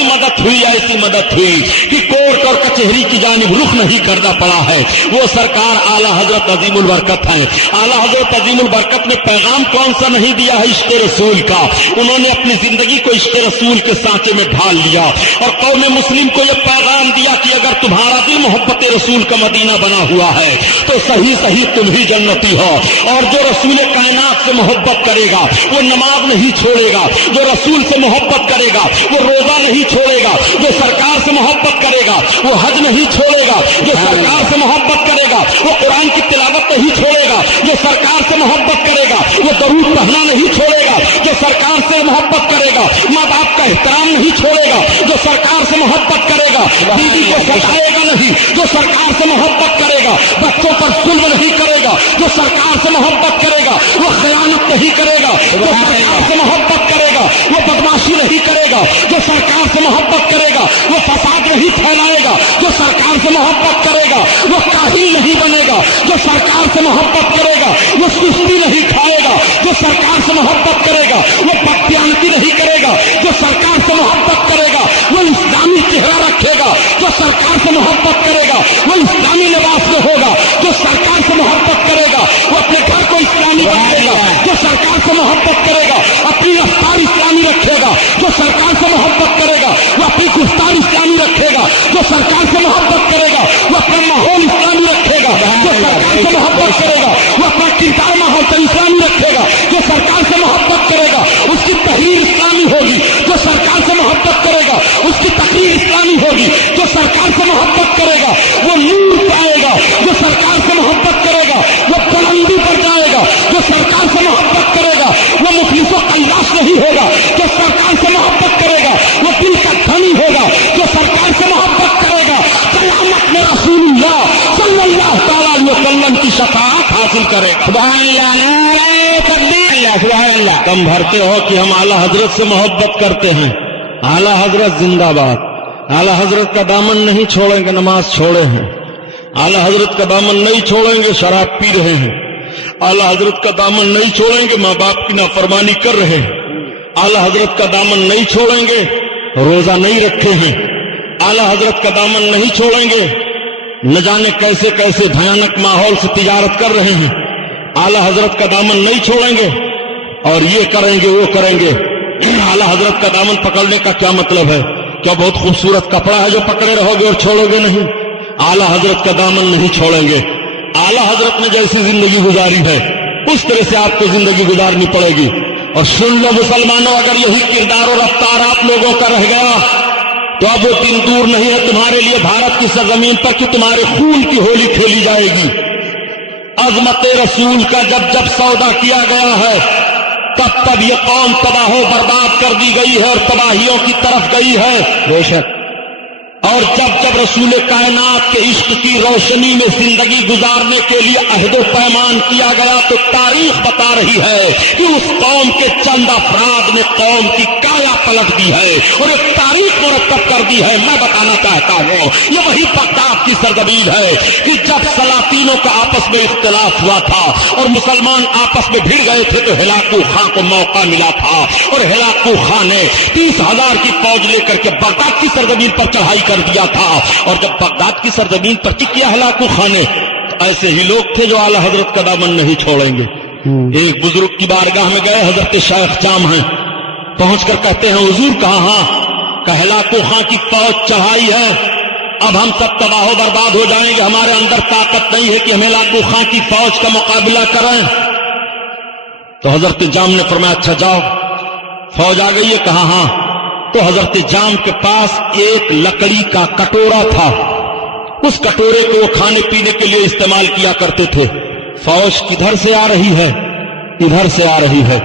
مدد ہوئی کہ کورٹ اور کچہری کی جانب رخ نہیں کرنا پڑا ہے۔ وہ سرکار اعلیٰ حضرت عظیم البرکت ہیں۔ اعلیٰ حضرت عظیم البرکت نے پیغام کون سا نہیں دیا ہے؟ عشق رسول کا۔ انہوں نے اپنی زندگی کو عشق رسول کے سانچے میں ڈھال لیا اور قوم مسلم کو یہ پیغام دیا کہ اگر تمہارا دل محبت رسول کا مدینہ بنا ہوا ہے تو صحیح تم ہی جنتی ہو۔ اور جو رسول کائنات سے محبت کرے گا وہ نماز نہیں چھوڑے گا، جو رسول سے محبت کرے گا وہ روزہ نہیں چھوڑے گا، جو سرکار سے محبت کرے گا وہ حج نہیں چھوڑے گا، جو سرکار سے محبت کرے گا وہ قرآن کی تلاوت نہیں چھوڑے گا، جو سرکار سے محبت کرے گا وہ درود پڑھنا نہیں چھوڑے گا، جو سرکار سے محبت کرے گا ماں باپ کا احترام نہیں چھوڑے گا، جو سرکار سے محبت کرے گا بیوی کو ستائے گا نہیں، جو سرکار سے محبت کرے گا بچوں پر ظلم نہیں کرے گا، جو سرکار سے محبت کرے گا وہ خیانت نہیں کرے گا، جو سرکار سے محبت کرے گا وہ بدماشی نہیں کرے گا، جو سرکار سے محبت کرے گا وہ فساد نہیں پھیلائے گا، جو سرکار سے محبت کرے گا وہ کاہل نہیں بنے گا، جو سرکار سے محبت کرے گا وہ سستی نہیں کھائے گا، جو سرکار سے محبت کرے گا وہ بددیانتی نہیں کرے گا، جو سرکار سے محبت کرے گا وہ اسلامی چہرہ رکھے گا، جو سرکار سے محبت کرے گا وہ اسلامی لباس میں ہوگا، جو سرکار سے محبت کرے گا وہ اپنے گھر کو اسلامی بنائے گا، جو سرکار سے محبت کرے گا اپنی رفتار اسلامی رکھے گا، جو سرکار سے محبت کرے گا وہ اپنی گفتار اسلامی رکھے گا، جو سرکار سے محبت کرے گا وہ اپنا ماحول اسلامی رکھے گا، جو سرکار سے محبت کرے گا وہ اپنا کردار ماحول اسلامی رکھے گا، جو سرکار سے محبت کرے گا اس کی تحریر اسلامی ہوگی، جو سرکار سے محبت کرے گا اس کی تقریر اسلامی ہوگی، جو سرکار سے محبت کرے گا وہ نور پائے گا، جو سرکار سے محبت کرے گا وہ بلندی پر جائے گا، جو سرکار سے محبت کرے گا وہ مفلس و قیاس نہیں ہوگا، جو سرکار سے محبت کرے گا وہ دل کا دھنی ہوگا، جو سرکار سے محبت کرے گا قیامت میں رسول اللہ صلی اللہ تعالی علیہ وسلم کی شفاعت حاصل کرے گا۔ سبحان اللہ، نعرہ تکبیر، سبحان اللہ۔ تم بھرتے ہو کہ ہم اعلیٰ حضرت سے محبت کرتے ہیں، اعلیٰ حضرت زندہ باد۔ اعلیٰ حضرت کا دامن نہیں چھوڑیں گے، نماز چھوڑے ہیں۔ اعلیٰ حضرت کا دامن نہیں چھوڑیں گے، شراب پی رہے ہیں۔ اعلیٰ حضرت کا دامن نہیں چھوڑیں گے، ماں باپ کی نافرمانی کر رہے ہیں۔ اعلیٰ حضرت کا دامن نہیں چھوڑیں گے، روزہ نہیں رکھے ہیں۔ اعلیٰ حضرت کا دامن نہیں چھوڑیں گے، نہ جانے کیسے کیسے بھیانک ماحول سے تجارت کر رہے ہیں۔ اعلیٰ حضرت کا دامن نہیں چھوڑیں گے اور یہ کریں گے وہ کریں گے۔ اعلیٰ حضرت کا دامن پکڑنے کا کیا مطلب ہے؟ کیا بہت خوبصورت کپڑا ہے جو پکڑے رہو گے اور چھوڑو گے نہیں؟ اعلیٰ حضرت کا دامن نہیں چھوڑیں گے۔ اعلیٰ حضرت نے جیسی زندگی گزاری ہے اس طرح سے آپ کو زندگی گزارنی پڑے گی۔ اور سن لو مسلمانوں، اگر یہی کردار اور رفتار آپ لوگوں کا رہ گیا تو اب وہ دن دور نہیں ہے تمہارے لیے بھارت کی سرزمین پر کہ تمہارے خون کی ہولی کھیلی جائے گی۔ عظمت رسول کا جب جب سودا کیا گیا ہے تب تب یہ قوم تباہ و برباد کر دی گئی ہے اور تباہیوں کی طرف گئی ہے۔ بے شک۔ اور جب جب رسول کائنات کے عشق کی روشنی میں زندگی گزارنے کے لیے عہد و پیمان کیا گیا تو تاریخ بتا رہی ہے کہ اس قوم کے چند افراد نے قوم کی کایا پلٹ دی ہے اور ایک تاریخ مرتب کر دی ہے۔ میں بتانا چاہتا ہوں یہ وہی بغداد کی سرزمین ہے کہ جب سلاطینوں کا آپس میں اختلاف ہوا تھا اور مسلمان آپس میں بھڑ گئے تھے تو ہلاکو خان کو موقع ملا تھا اور ہلاکو خان نے 30,000 کی فوج لے کر کے بغداد کی سرزمین پر چڑھائی کر دیا تھا۔ اور جب بغداد کی سرزمین پر کیا ہلاکو خان نے تو ایسے ہی لوگ تھے جو اعلیٰ حضرت کا دامن نہیں چھوڑیں گے۔ ایک بزرگ کی بارگاہ میں گئے، حضرت شیخ جام ہیں، پہنچ کر کہتے ہیں حضور کہاں؟ کہ ہلاکو خان کی فوج چڑھائی ہے، اب ہم سب تباہ و برباد ہو جائیں گے، ہمارے اندر طاقت نہیں ہے کہ ہم ہلاکو خان کی فوج کا مقابلہ کریں۔ تو حضرت جام نے فرمایا اچھا جاؤ، فوج آ گئی ہے؟ کہا ہاں۔ تو حضرت جام کے پاس ایک لکڑی کا کٹورا تھا، اس کٹورے کو وہ کھانے پینے کے لیے استعمال کیا کرتے تھے۔ فوج کدھر سے آ رہی ہے؟ ادھر سے آ رہی ہے۔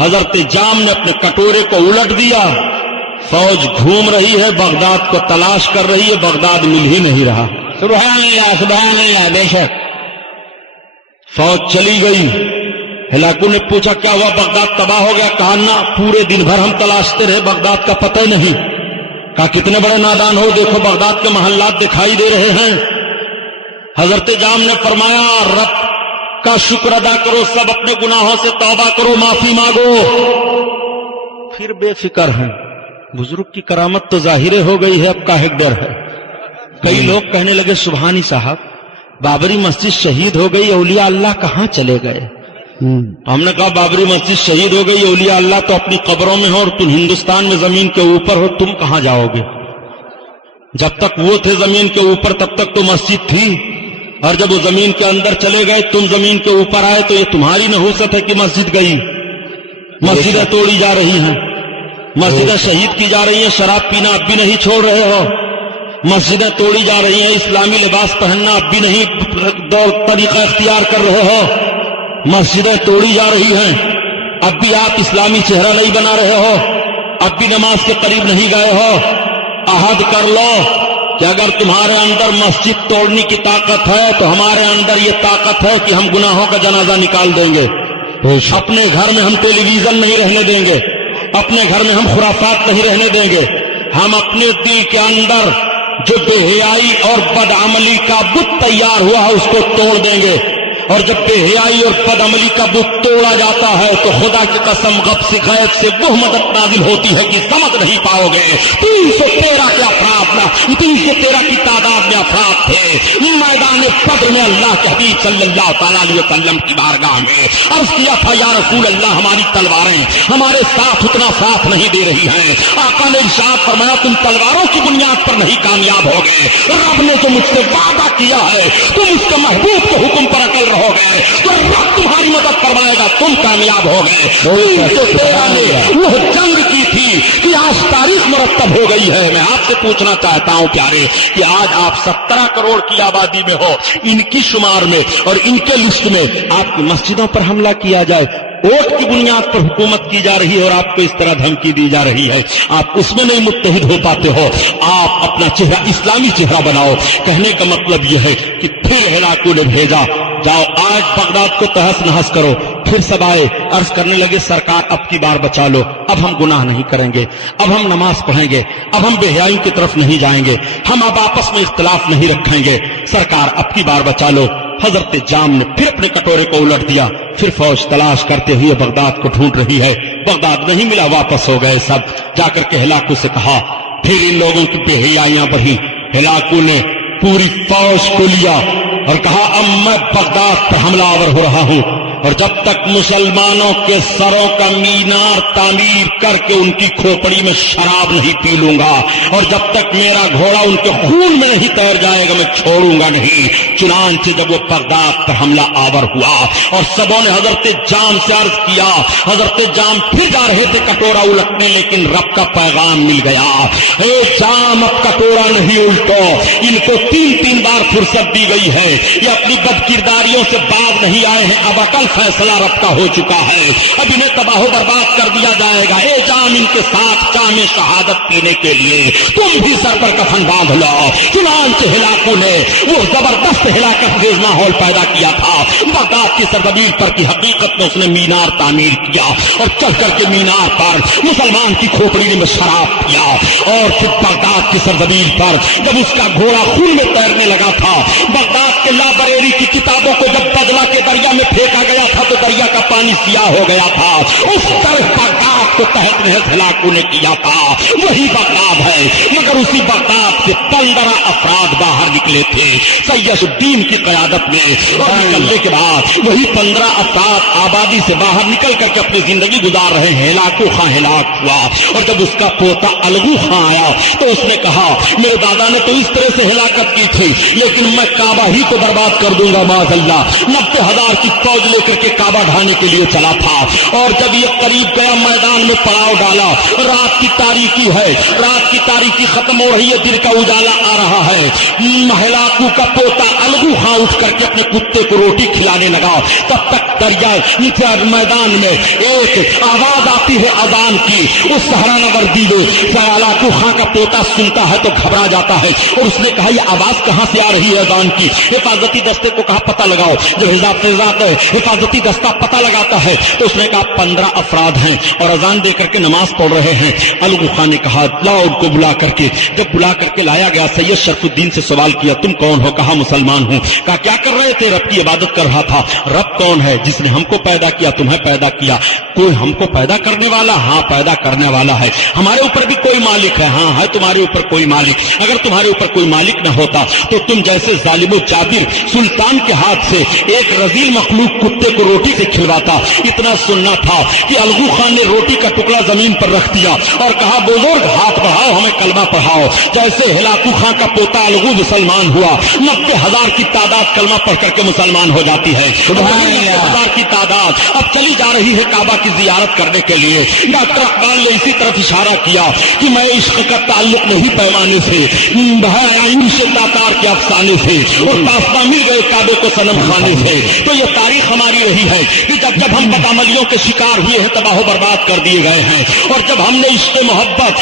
حضرت جام نے اپنے کٹورے کو الٹ دیا، فوج گھوم رہی ہے، بغداد کو تلاش کر رہی ہے، بغداد مل ہی نہیں رہا۔ سبحان اللہ، سبحان اللہ، بے شک۔ فوج چلی گئی۔ ہلاکو نے پوچھا کیا ہوا، بغداد تباہ ہو گیا؟ کہا نہ، پورے دن بھر ہم تلاشتے رہے، بغداد کا پتہ ہی نہیں۔ کہا کتنے بڑے نادان ہو، دیکھو بغداد کے محلات دکھائی دے رہے ہیں۔ حضرت جام نے فرمایا رب کا شکر ادا کرو, سب اپنے گناہوں سے توبہ کرو, معافی مانگو, پھر بے فکر ہیں. بزرگ کی کرامت تو ظاہر ہو گئی ہے, اب کاہے ڈر ہے. کئی لوگ کہنے لگے سبحانی صاحب بابری مسجد شہید ہو گئی, اولیاء اللہ کہاں چلے گئے؟ ہم نے کہا بابری مسجد شہید ہو گئی, اولیاء اللہ تو اپنی قبروں میں ہو, اور تم ہندوستان میں زمین کے اوپر ہو, تم کہاں جاؤ گے؟ جب تک وہ تھے زمین کے اوپر تب تک تو مسجد تھی, اور جب وہ زمین کے اندر چلے گئے تم زمین کے اوپر آئے تو یہ تمہاری نحوست ہے کہ مسجد گئی. مسجدیں توڑی جا رہی ہیں, مسجدیں شہید کی جا رہی ہیں, شراب پینا اب بھی نہیں چھوڑ رہے ہو, مسجدیں توڑی جا رہی ہیں, اسلامی لباس پہننا اب بھی نہیں طریقہ اختیار کر رہے ہو, مسجدیں توڑی جا رہی ہیں, اب بھی آپ اسلامی چہرہ نہیں بنا رہے ہو, اب بھی نماز کے قریب نہیں گئے ہو. عہد کر لو کہ اگر تمہارے اندر مسجد توڑنے کی طاقت ہے تو ہمارے اندر یہ طاقت ہے کہ ہم گناہوں کا جنازہ نکال دیں گے. اپنے گھر میں ہم ٹیلی ویژن نہیں رہنے دیں گے, اپنے گھر میں ہم خرافات نہیں رہنے دیں گے. ہم اپنے دل کے اندر جو بے حیائی اور بدعملی کا بت تیار ہوا ہے اس کو توڑ دیں گے, اور جب بے حیائی اور بدعملی کا بت توڑا جاتا ہے تو خدا کی قسم غیب سے وہ مدد نازل ہوتی ہے کہ سمجھ نہیں پاؤ گے. 313 کے افراد 313 کی تعداد میں افراد تھے میدان بدر میں اللہ کے حبیب صلی اللہ تعالی علیہ وسلم کی بارگاہ میں. عرض کیا تھا یا رسول اللہ ہماری تلواریں ہمارے ساتھ اتنا ساتھ نہیں دے رہی ہیں. آقا نے ارشاد فرمایا تم تلواروں کی بنیاد پر نہیں کامیاب ہو گئے, رب نے جو مجھ سے وعدہ کیا ہے تم اس کے محبوب کے حکم پر عمل ہو گئے تو رب تمہاری مدد کروائے گا, تم کامیاب ہو گئے. 313 نے وہ جنگ کی تھی کہ آج تاریخ مرتب ہو گئی ہے. میں آپ سے پوچھنا چاہتا ہوں پیارے کہ آج آپ 17 کروڑ کی آبادی میں ہو, ان کی شمار میں اور ان کے لسٹ میں آپ کی مسجدوں پر حملہ کیا جائے, ووٹ کی بنیاد پر حکومت کی جا رہی ہے اور آپ کو اس طرح دھمکی دی جا رہی ہے, آپ اس میں نہیں متحد ہو پاتے ہو. آپ اپنا چہرہ اسلامی چہرہ بناؤ. کہنے کا مطلب یہ ہے کہ پھر ہلاکو نے بھیجا جاؤ آج بغداد کو تہس نہس کرو. پھر سب آئے, عرض کرنے لگے سرکار اب کی بار بچا لو, اب ہم گناہ نہیں کریں گے, اب ہم نماز پڑھیں گے, اب ہم بے حیائی کی طرف نہیں جائیں گے, ہم اب آپس میں اختلاف نہیں رکھیں گے, سرکار اب کی بار بچا لو. حضرت جام نے پھر اپنے کٹورے کو الٹ دیا, پھر فوج تلاش کرتے ہوئے بغداد کو ڈھونڈ رہی ہے, بغداد نہیں ملا, واپس ہو گئے سب. جا کر کے ہلاکو سے کہا, پھر ان لوگوں کی بے حیائیاں بڑھی. ہلاکو نے پوری فوج کو لیا اور کہا اب میں بغداد پر حملہ آور ہو رہا ہوں, اور جب تک مسلمانوں کے سروں کا مینار تعمیر کر کے ان کی کھوپڑی میں شراب نہیں پی لوں گا, اور جب تک میرا گھوڑا ان کے خون میں نہیں تیر جائے گا میں چھوڑوں گا نہیں. چنانچہ جب وہ بغداد پر حملہ آور ہوا اور سبوں نے حضرت جام سے عرض کیا, حضرت جام پھر جا رہے تھے کٹورا الٹنے, لیکن رب کا پیغام مل گیا, اے جام اب کٹورا نہیں الٹو. ان کو 3 بار فرصت دی گئی ہے, یہ اپنی بد کرداریوں سے باز نہیں آئے ہیں, اب عقل فیصلہ رب کا ہو چکا ہے, اب انہیں تباہ و برباد کر دیا جائے گا. اے جام ان کے ساتھ جام شہادت پینے کے لیے تم بھی سر پر کفن باندھ لو. چنانچہ ہلاکو نے وہ زبردست ہلاکت خیز ماحول پیدا کیا تھا بغداد کی سرزمین پر کی حقیقت میں اس نے مینار تعمیر کیا, اور چڑھ کر کے مینار پر مسلمان کی کھوپڑی میں شراب پیا, اور پھر بغداد کی سرزمین پر جب اس کا گھوڑا خون میں تیرنے لگا تھا, بغداد کے لابریری کی کتابوں کو جب بدلا کے دریا میں پھینکا گیا تھا تو دریا کا پانی سیاہ ہو گیا تھا. اس طرح بغداد کو تحت محض ہلاکو نے کیا تھا, وہی بغداد ہے, مگر اسی بغداد سے 15 افراد باہر نکلے تھے سید الدین کی قیادت میں, اور نکلنے کے بعد وہی 15 افراد آبادی سے باہر نکل کر کے اپنی زندگی گزار رہے ہیں. ہلاکو خاں ہلاک ہوا, اور جب اس کا پوتا الگو خاں آیا تو اس نے کہا میرے دادا نے تو اس طرح سے ہلاکت کی تھی, لیکن میں کعبہ ہی کو برباد کر دوں گا معاذ اللہ. 90,000 کی فوج لے کر کے کعبہ ڈھانے کے لیے چلا تھا, اور جب یہ قریب گیا میدان میں پڑاؤ ڈالا. رات کی تاریکی ہے, رات کی تاریکی ختم ہو رہی ہے, دن کا اجالا آ رہا ہے. ہلاکو کا پوتا الگو خاں اٹھ کر کے اپنے کتے کو روٹی کھلانے لگا. تب تک دریا میدان میں ایک آواز آتی ہے اذان کی. اس سہرانہ وردی میں ہلاکو خاں کا پوتا سنتا ہے تو گھبرا جاتا ہے, اور اس نے کہا یہ آواز کہاں سے آ رہی ہے اذان کی. حفاظتی دستے کو کہا پتہ لگاؤ. جب حفاظتی دستہ پتہ لگاتا ہے تو اس نے کہا 15 افراد ہیں, اور اذان اذان دے کر کے نماز پڑھ رہے ہیں. الغو خان نے کہا لاؤ ان کو بلا کر کے. جب بلا کر کے لایا گیا سید شرف الدین سے سوال کیا تم کون ہو؟ کہا مسلمان ہوں. کہا کیا کر رہے تھے؟ رب کی عبادت کر رہا تھا. رب کون ہے؟ جس نے ہم کو پیدا کیا تمہیں پیدا کیا. کوئی ہم کو پیدا کرنے والا؟ ہاں پیدا کرنے والا ہے. ہمارے اوپر بھی کوئی مالک ہے؟ ہاں ہے تمہارے اوپر کوئی مالک. اگر تمہارے اوپر کوئی مالک نہ ہوتا تو تم جیسے ظالم و جابر سلطان کے ہاتھ سے ایک رذیل مخلوق کتے کو روٹی سے کھلواتا. اتنا سننا تھا کہ الغو خان نے روٹی کا ٹکڑا زمین پر رکھ دیا اور کہا بزرگ ہاتھ بڑھاؤ ہمیں کلمہ پڑھاؤ. جیسے ہلاکو خان کا پوتا الغو مسلمان ہوا 90,000 کی تعداد کلمہ پڑھ کر کے مسلمان ہو جاتی ہے. 90,000 کی تعداد اب چلی جا رہی ہے کعبہ کی زیارت کرنے کے لیے. ڈاکٹر اقبال نے اسی طرف اشارہ کیا کہ میں عشق کا تعلق نہیں پیمانے سے سے تاتار کے افسانے سے اور پاسباں مل گئے کعبے کو صنم خانے سے. تو یہ تاریخ ہماری رہی ہے کہ جب ہم بدعملیوں کے شکار ہوئے ہیں تباہ و برباد کر دیے گئے ہیں. اور جب ہم نے عشق محبت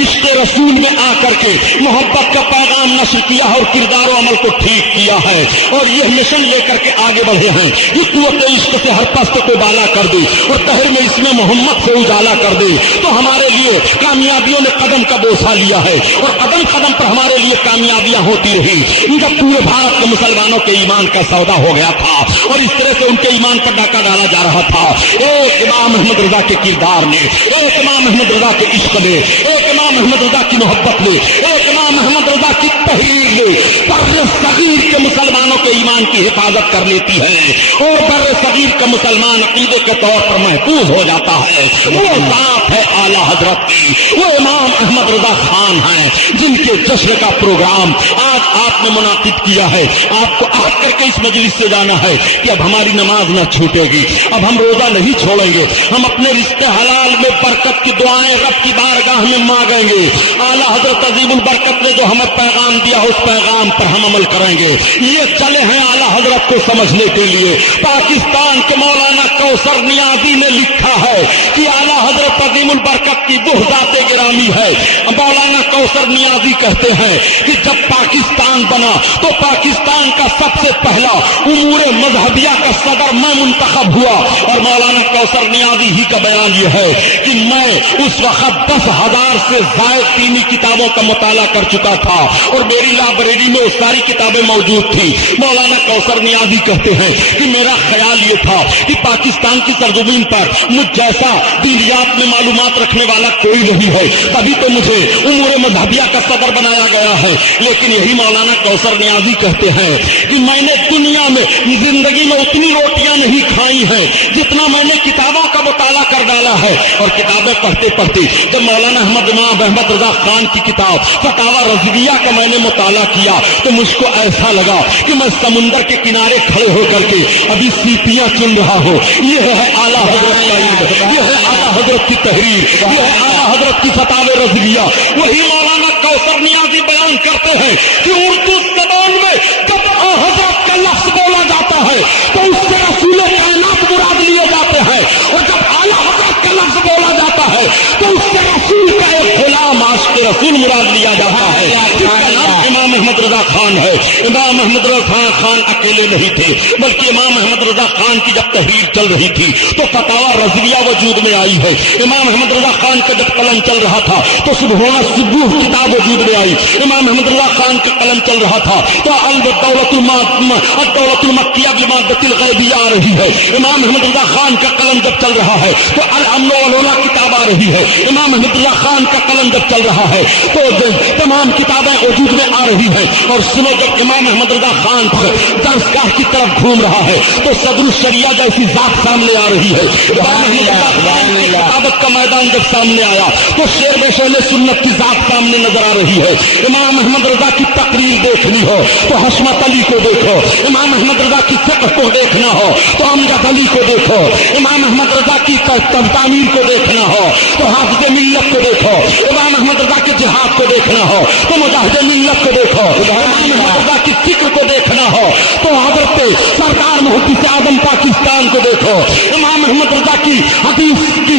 عشق رسول میں آ کر کے محبت کا پیغام نشر کیا ہے اور کردار و عمل کو ٹھیک کیا ہے اور یہ مشن لے کر کے آگے بڑھے ہیں کہ قوت عشق سے ہر پست کو بالا کر دے اور تہر میں اس میں محمد سے اجالا کر دے. تو ہمارے لیے کامیابیوں نے قدم کا بوسہ لیا ہے اور قدم قدم پر ہمارے لیے کامیابیاں ہوتی رہی. جب پورے بھارت کے مسلمانوں کے ایمان کا سودا ہو گیا تھا اور اس طرح سے ان کے ایمان پر ڈاکہ ڈالا جا رہا تھا, ایک امام احمد رضا کے کردار نے, ایک امام احمد رضا کے عشق نے, ایک امام احمد رضا کی محبت نے, ایک امام احمد رضا کی تحریر نے بر صغیر کے مسلمانوں کے ایمان کی حفاظت کر لیتی ہے اور بر صغیر کا مسلمان عقیدے کے طور پر محفوظ ہو جاتا ہے. وہ ذات ہے اعلیٰ حضرت کی, وہ امام احمد رضا خان ہیں جن کے جشن کا پروگرام آج آپ نے منعقد کیا ہے. آپ کو آ کر کے اس مجلس سے جانا ہے کہ اب ہماری نماز نہ چھوٹے گی, اب ہم روزہ نہیں چھوڑیں گے, ہم اپنے رشتے حلال میں برکت کی دعائیں رب کی بارگاہ میں مانگیں گے. اعلیٰ حضرت عظیم البرکت نے جو ہمیں پیغام دیا اس پیغام پر ہم عمل کریں گے. یہ چلے ہیں اعلیٰ حضرت کو سمجھنے کے لیے. پاکستان کے مولانا کوثر نیازی نے لکھا ہے کہ اعلیٰ حضرت عظیم البرکت کی وہ ذات گرامی ہے. مولانا کوثر نیازی کہتے ہیں کہ جب پاکستان بنا تو پاکستان کا سب سے پہلا امور مذہبیہ کا صدر میں منتخب ہوا. اور مولانا کوثر نیازی ہی کا بیان یہ ہے کہ میں اس وقت 10,000 سے زائد دینی کتابوں کا مطالعہ کر چکا تھا اور میری لائبریری میں وہ ساری کتابیں موجود تھی. مولانا کوثر نیازی کہتے ہیں کہ میرا خیال یہ تھا کہ پاکستان کی سرزمین پر مجھ جیسا دینیات میں معلومات رکھنے والا کوئی نہیں ہے, تبھی تو مجھے امور مذہبیہ کا صدر بنایا گیا ہے. لیکن یہی مولانا کوثر نیازی کہتے ہیں کہ میں نے دنیا میں زندگی میں اتنی روٹیاں نہیں کھائی ہیں جتنا میں نے کتابوں کا مطالعہ کر ڈالا ہے. اور کتابیں پڑھتے پڑھتے جب مولانا امام احمد رضا خان کی کتاب فتاوی رضویہ کا میں نے مطالعہ کیا تو مجھ کو ایسا لگا کہ میں سمندر کے کنارے کھڑے ہو کر کے ابھی سیپیاں چن رہا ہوں. یہ ہے اعلیٰ حضرت کا علم, یہ ہے اعلیٰ حضرت کی تحریر, یہ ہے اعلیٰ حضرت کی فتاوی رضویہ. وہی مولانا کوثر نیازی بیان کرتے ہیں کہ اردو زبان میں جب حضرت کا لفظ بولا جاتا ہے تو اس سے رسول کائنات مراد لیے جاتے ہیں, اور جب اعلیٰ حضرت کا لفظ بولا جاتا ہے تو اس سے رسول کا ایک غلام عاشق رسول مراد لیا جاتا ہے جس کا نام امام احمد رضا خان ہے. امام احمد رضا خان اکیلے نہیں تھے بلکہ امام احمد رضا خان کی جب تحریر چل رہی تھی تو فتاوی رضویہ وجود میں آئی ہے. امام احمد رضا خان کا جب قلم چل رہا تھا تو سبحان سبوح کتاب وجود میں آئی. امام احمد رضا خان کا قلم چل رہا تھا تو الدولت المکیہ بمادۃ الغیبیہ آ رہی ہے. امام احمد رضا خان کا قلم جب چل رہا ہے تو الامن والولا کتاب آ رہی ہے. امام احمد رضا خان کا قلم جب چل رہا ہے تو تمام کتابیں وجود میں آ رہی ہیں. اور سنو جب امام احمد رضا خان درسگاہ کی طرف گھوم رہا ہے تو صدر الشریعہ جیسی ذات سامنے آ رہی ہے. کتابت کا میدان جب سامنے آیا تو شیر بے شہل سنت کی ذات سامنے نظر آ رہی ہے. امام احمد رضا کی تقریر دیکھنی ہو تو حشمت علی کو دیکھو, امام احمد رضا کی فقہ کو دیکھنا ہو تو امجد علی کو دیکھو, امام احمد رضا کی تعمیر کو دیکھنا ہو تو حافظ ملت کو دیکھو, امام احمد رضا کے جہاد کو دیکھنا ہو تو مجاہد ملت کو دیکھو, امام احمد رضا کی فکر کو دیکھنا ہو تو حضرت سرکار محدث اعظم پاکستان کو دیکھو, امام احمد رضا کی حدیث کی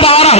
12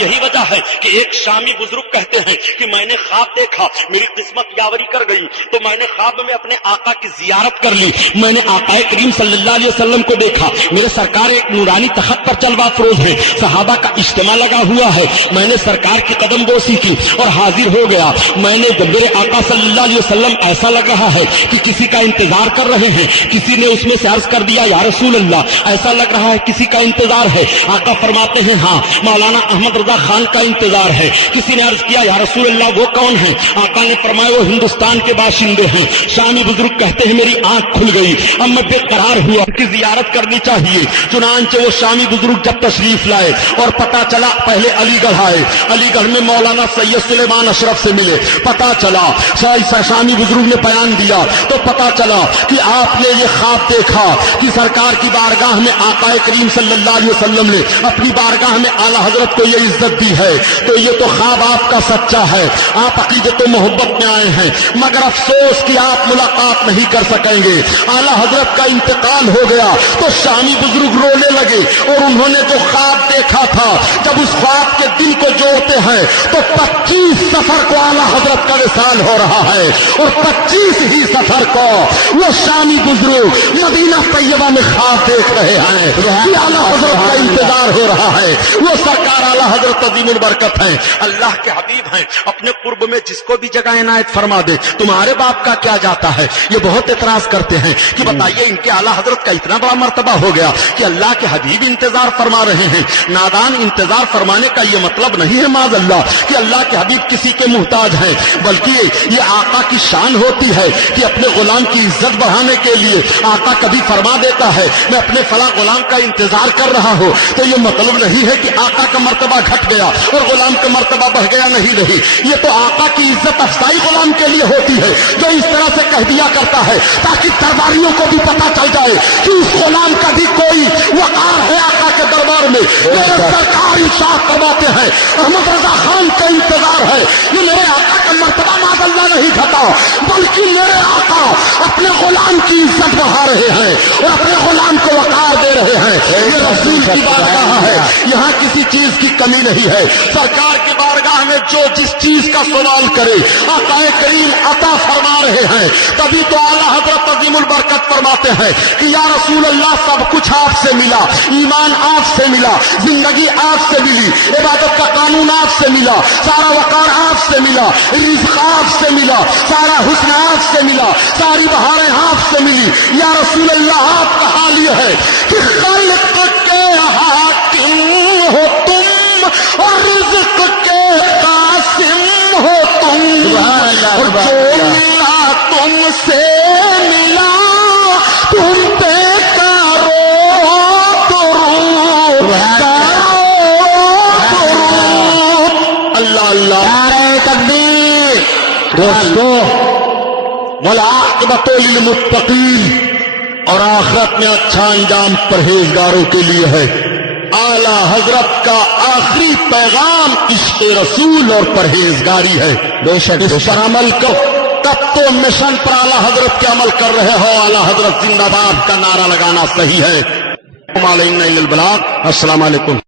یہی وجہ ہے کہ ایک شامی بزرگ کہتے ہیں کہ میں نے خواب دیکھا، میری قسمت یاوری کر گئی تو میں نے خواب میں اپنے آقا کی زیارت کر لی، میں نے آقا کریم صلی اللہ علیہ وسلم کو دیکھا، میرے سرکار ایک نورانی تخت پر چلوا فروز ہے، صحابہ کا اجتماع لگا ہوا ہے، میں نے سرکار کی قدم بوسی کی اور حاضر ہو گیا، میں نے جب میرے آقا صلی اللہ علیہ وسلم ایسا لگ رہا ہے کہ کسی کا انتظار کر رہے ہیں، کسی نے اس میں سے عرض کر دیا یا رسول اللہ ایسا لگ رہا ہے کسی کا انتظار ہے، آقا فرماتے ہیں ہاں مولانا احمد رضا خان کا انتظار ہے، کسی نے عرض کیا یا رسول اللہ وہ کون ہے، آقا نے فرمایا وہ ہندوستان کے باشندے ہیں، شامی بزرگ کہتے ہیں میری آنکھ کھل گئی، اب میں بے قرار ہوا کہ زیارت کرنی چاہیے، چنانچہ وہ شامی بزرگ جب تشریف لائے اور پتا چلا پہلے علی گڑھ آئے، علی گڑھ میں مولانا سید سلیمان اشرف سے ملے، پتا چلا شامی بزرگ نے بیان دیا تو پتا چلا کہ آپ نے یہ خواب دیکھا کہ سرکار کی بارگاہ میں آقا کریم صلی اللہ علیہ وسلم نے اپنی بارگاہ میں اعلی حضرت کو یہ عزت دی ہے، تو یہ تو خواب آپ کا سچا ہے، آپ عقیدت و محبت میں آئے ہیں، مگر افسوس کہ آپ ملاقات نہیں کر سکیں گے، اعلی حضرت کا انتقال ہو گیا، تو شامی بزرگ رونے لگے اور انہوں نے جو خواب دیکھا تھا جب اس خواب کے دن کو جوڑتے ہیں تو 25 سفر کو اعلی حضرت کا وصال ہو رہا ہے اور 25 ہی سفر کو وہ شامی بزرگ مدینہ طیبہ میں خواب دیکھ رہے ہیں کہ اعلی حضرت کا انتظار ہو رہا ہے، وہ سرکار اعلی حضرت عظیم البرکت ہیں، اللہ کے حبیب ہیں، اپنے قرب میں جس کو بھی جگہ عنایت فرما دے، تمہارے باپ کا کیا جاتا ہے، یہ بہت اعتراض کرتے ہیں کہ بتائیے ان کے اعلی حضرت کا اتنا بڑا مرتبہ ہو گیا کہ اللہ کے حبیب انتظار فرما رہے ہیں، نادان انتظار فرمانے کا یہ مطلب نہیں ہے معاذ اللہ کہ اللہ کے حبیب کسی کے محتاج ہیں، بلکہ یہ آقا کی شان ہوتی ہے کہ اپنے غلام کی عزت بڑھانے کے لیے آقا کبھی فرما دیتا ہے میں اپنے فلاں غلام کا انتظار کر رہا ہوں، تو یہ مطلب نہیں ہے کہ آقا کا مرتبہ گھٹ گیا اور غلام کا مرتبہ بڑھ گیا، نہیں، یہ تو آقا کی عزت افزائی غلام کے لیے ہوتی ہے جو اس طرح سے کہہ دیا کرتا ہے تاکہ درباریوں کو بھی پتا چل جائے کہ اس غلام کا بھی کوئی وقار ہے آقا کے دربار میں، میرے سرکار ارشاد فرماتے ہیں احمد رضا خان کا انتظار ہے، یہ میرے آقا کا مرتبہ معاذ اللہ نہیں گھٹا بلکہ میرے آقا اپنے غلام کی عزت بڑھا رہے ہیں اور اپنے غلام کو وقار دے رہے ہیں، یہ رسول کی بارگاہ ہے، یہاں کسی چیز کی کمی نہیں ہے، سرکار کی بارگاہ میں جو جس چیز کا سوال کرے آقا کریم عطا فرما رہے ہیں، تبھی تو اعلی حضرت عظیم البرکت فرماتے ہیں کہ یا رسول اللہ سب کچھ آپ سے ملا، ایمان آپ سے ملا، زندگی آپ سے ملی، عبادت کا قانون آپ سے ملا، سارا وقار آپ سے ملا، رزق آپ سے ملا، سارا حسن آپ سے ملا، ساری بہاریں آپ سے ملی، یا رسول اللہ آپ کا حال یہ ہے کہ خلق کے حاکم ہو تم اور رزق کے قاسم ہو تم، اور جو ملا تم سے ملا تم پہ کرو درود، اللہ اللہ، نعرہ تکبیر۔ دوستو والعاقبۃ للمتقین، اور آخرت میں اچھا انجام پرہیزگاروں کے لیے ہے، اعلی حضرت کا آخری پیغام عشق رسول اور پرہیزگاری ہے، بے شک اس پر عمل کرو، تب تو مشن پر اعلی حضرت کے عمل کر رہے ہو، اعلی حضرت زندہ باد کا نعرہ لگانا صحیح ہے۔ السلام علیکم۔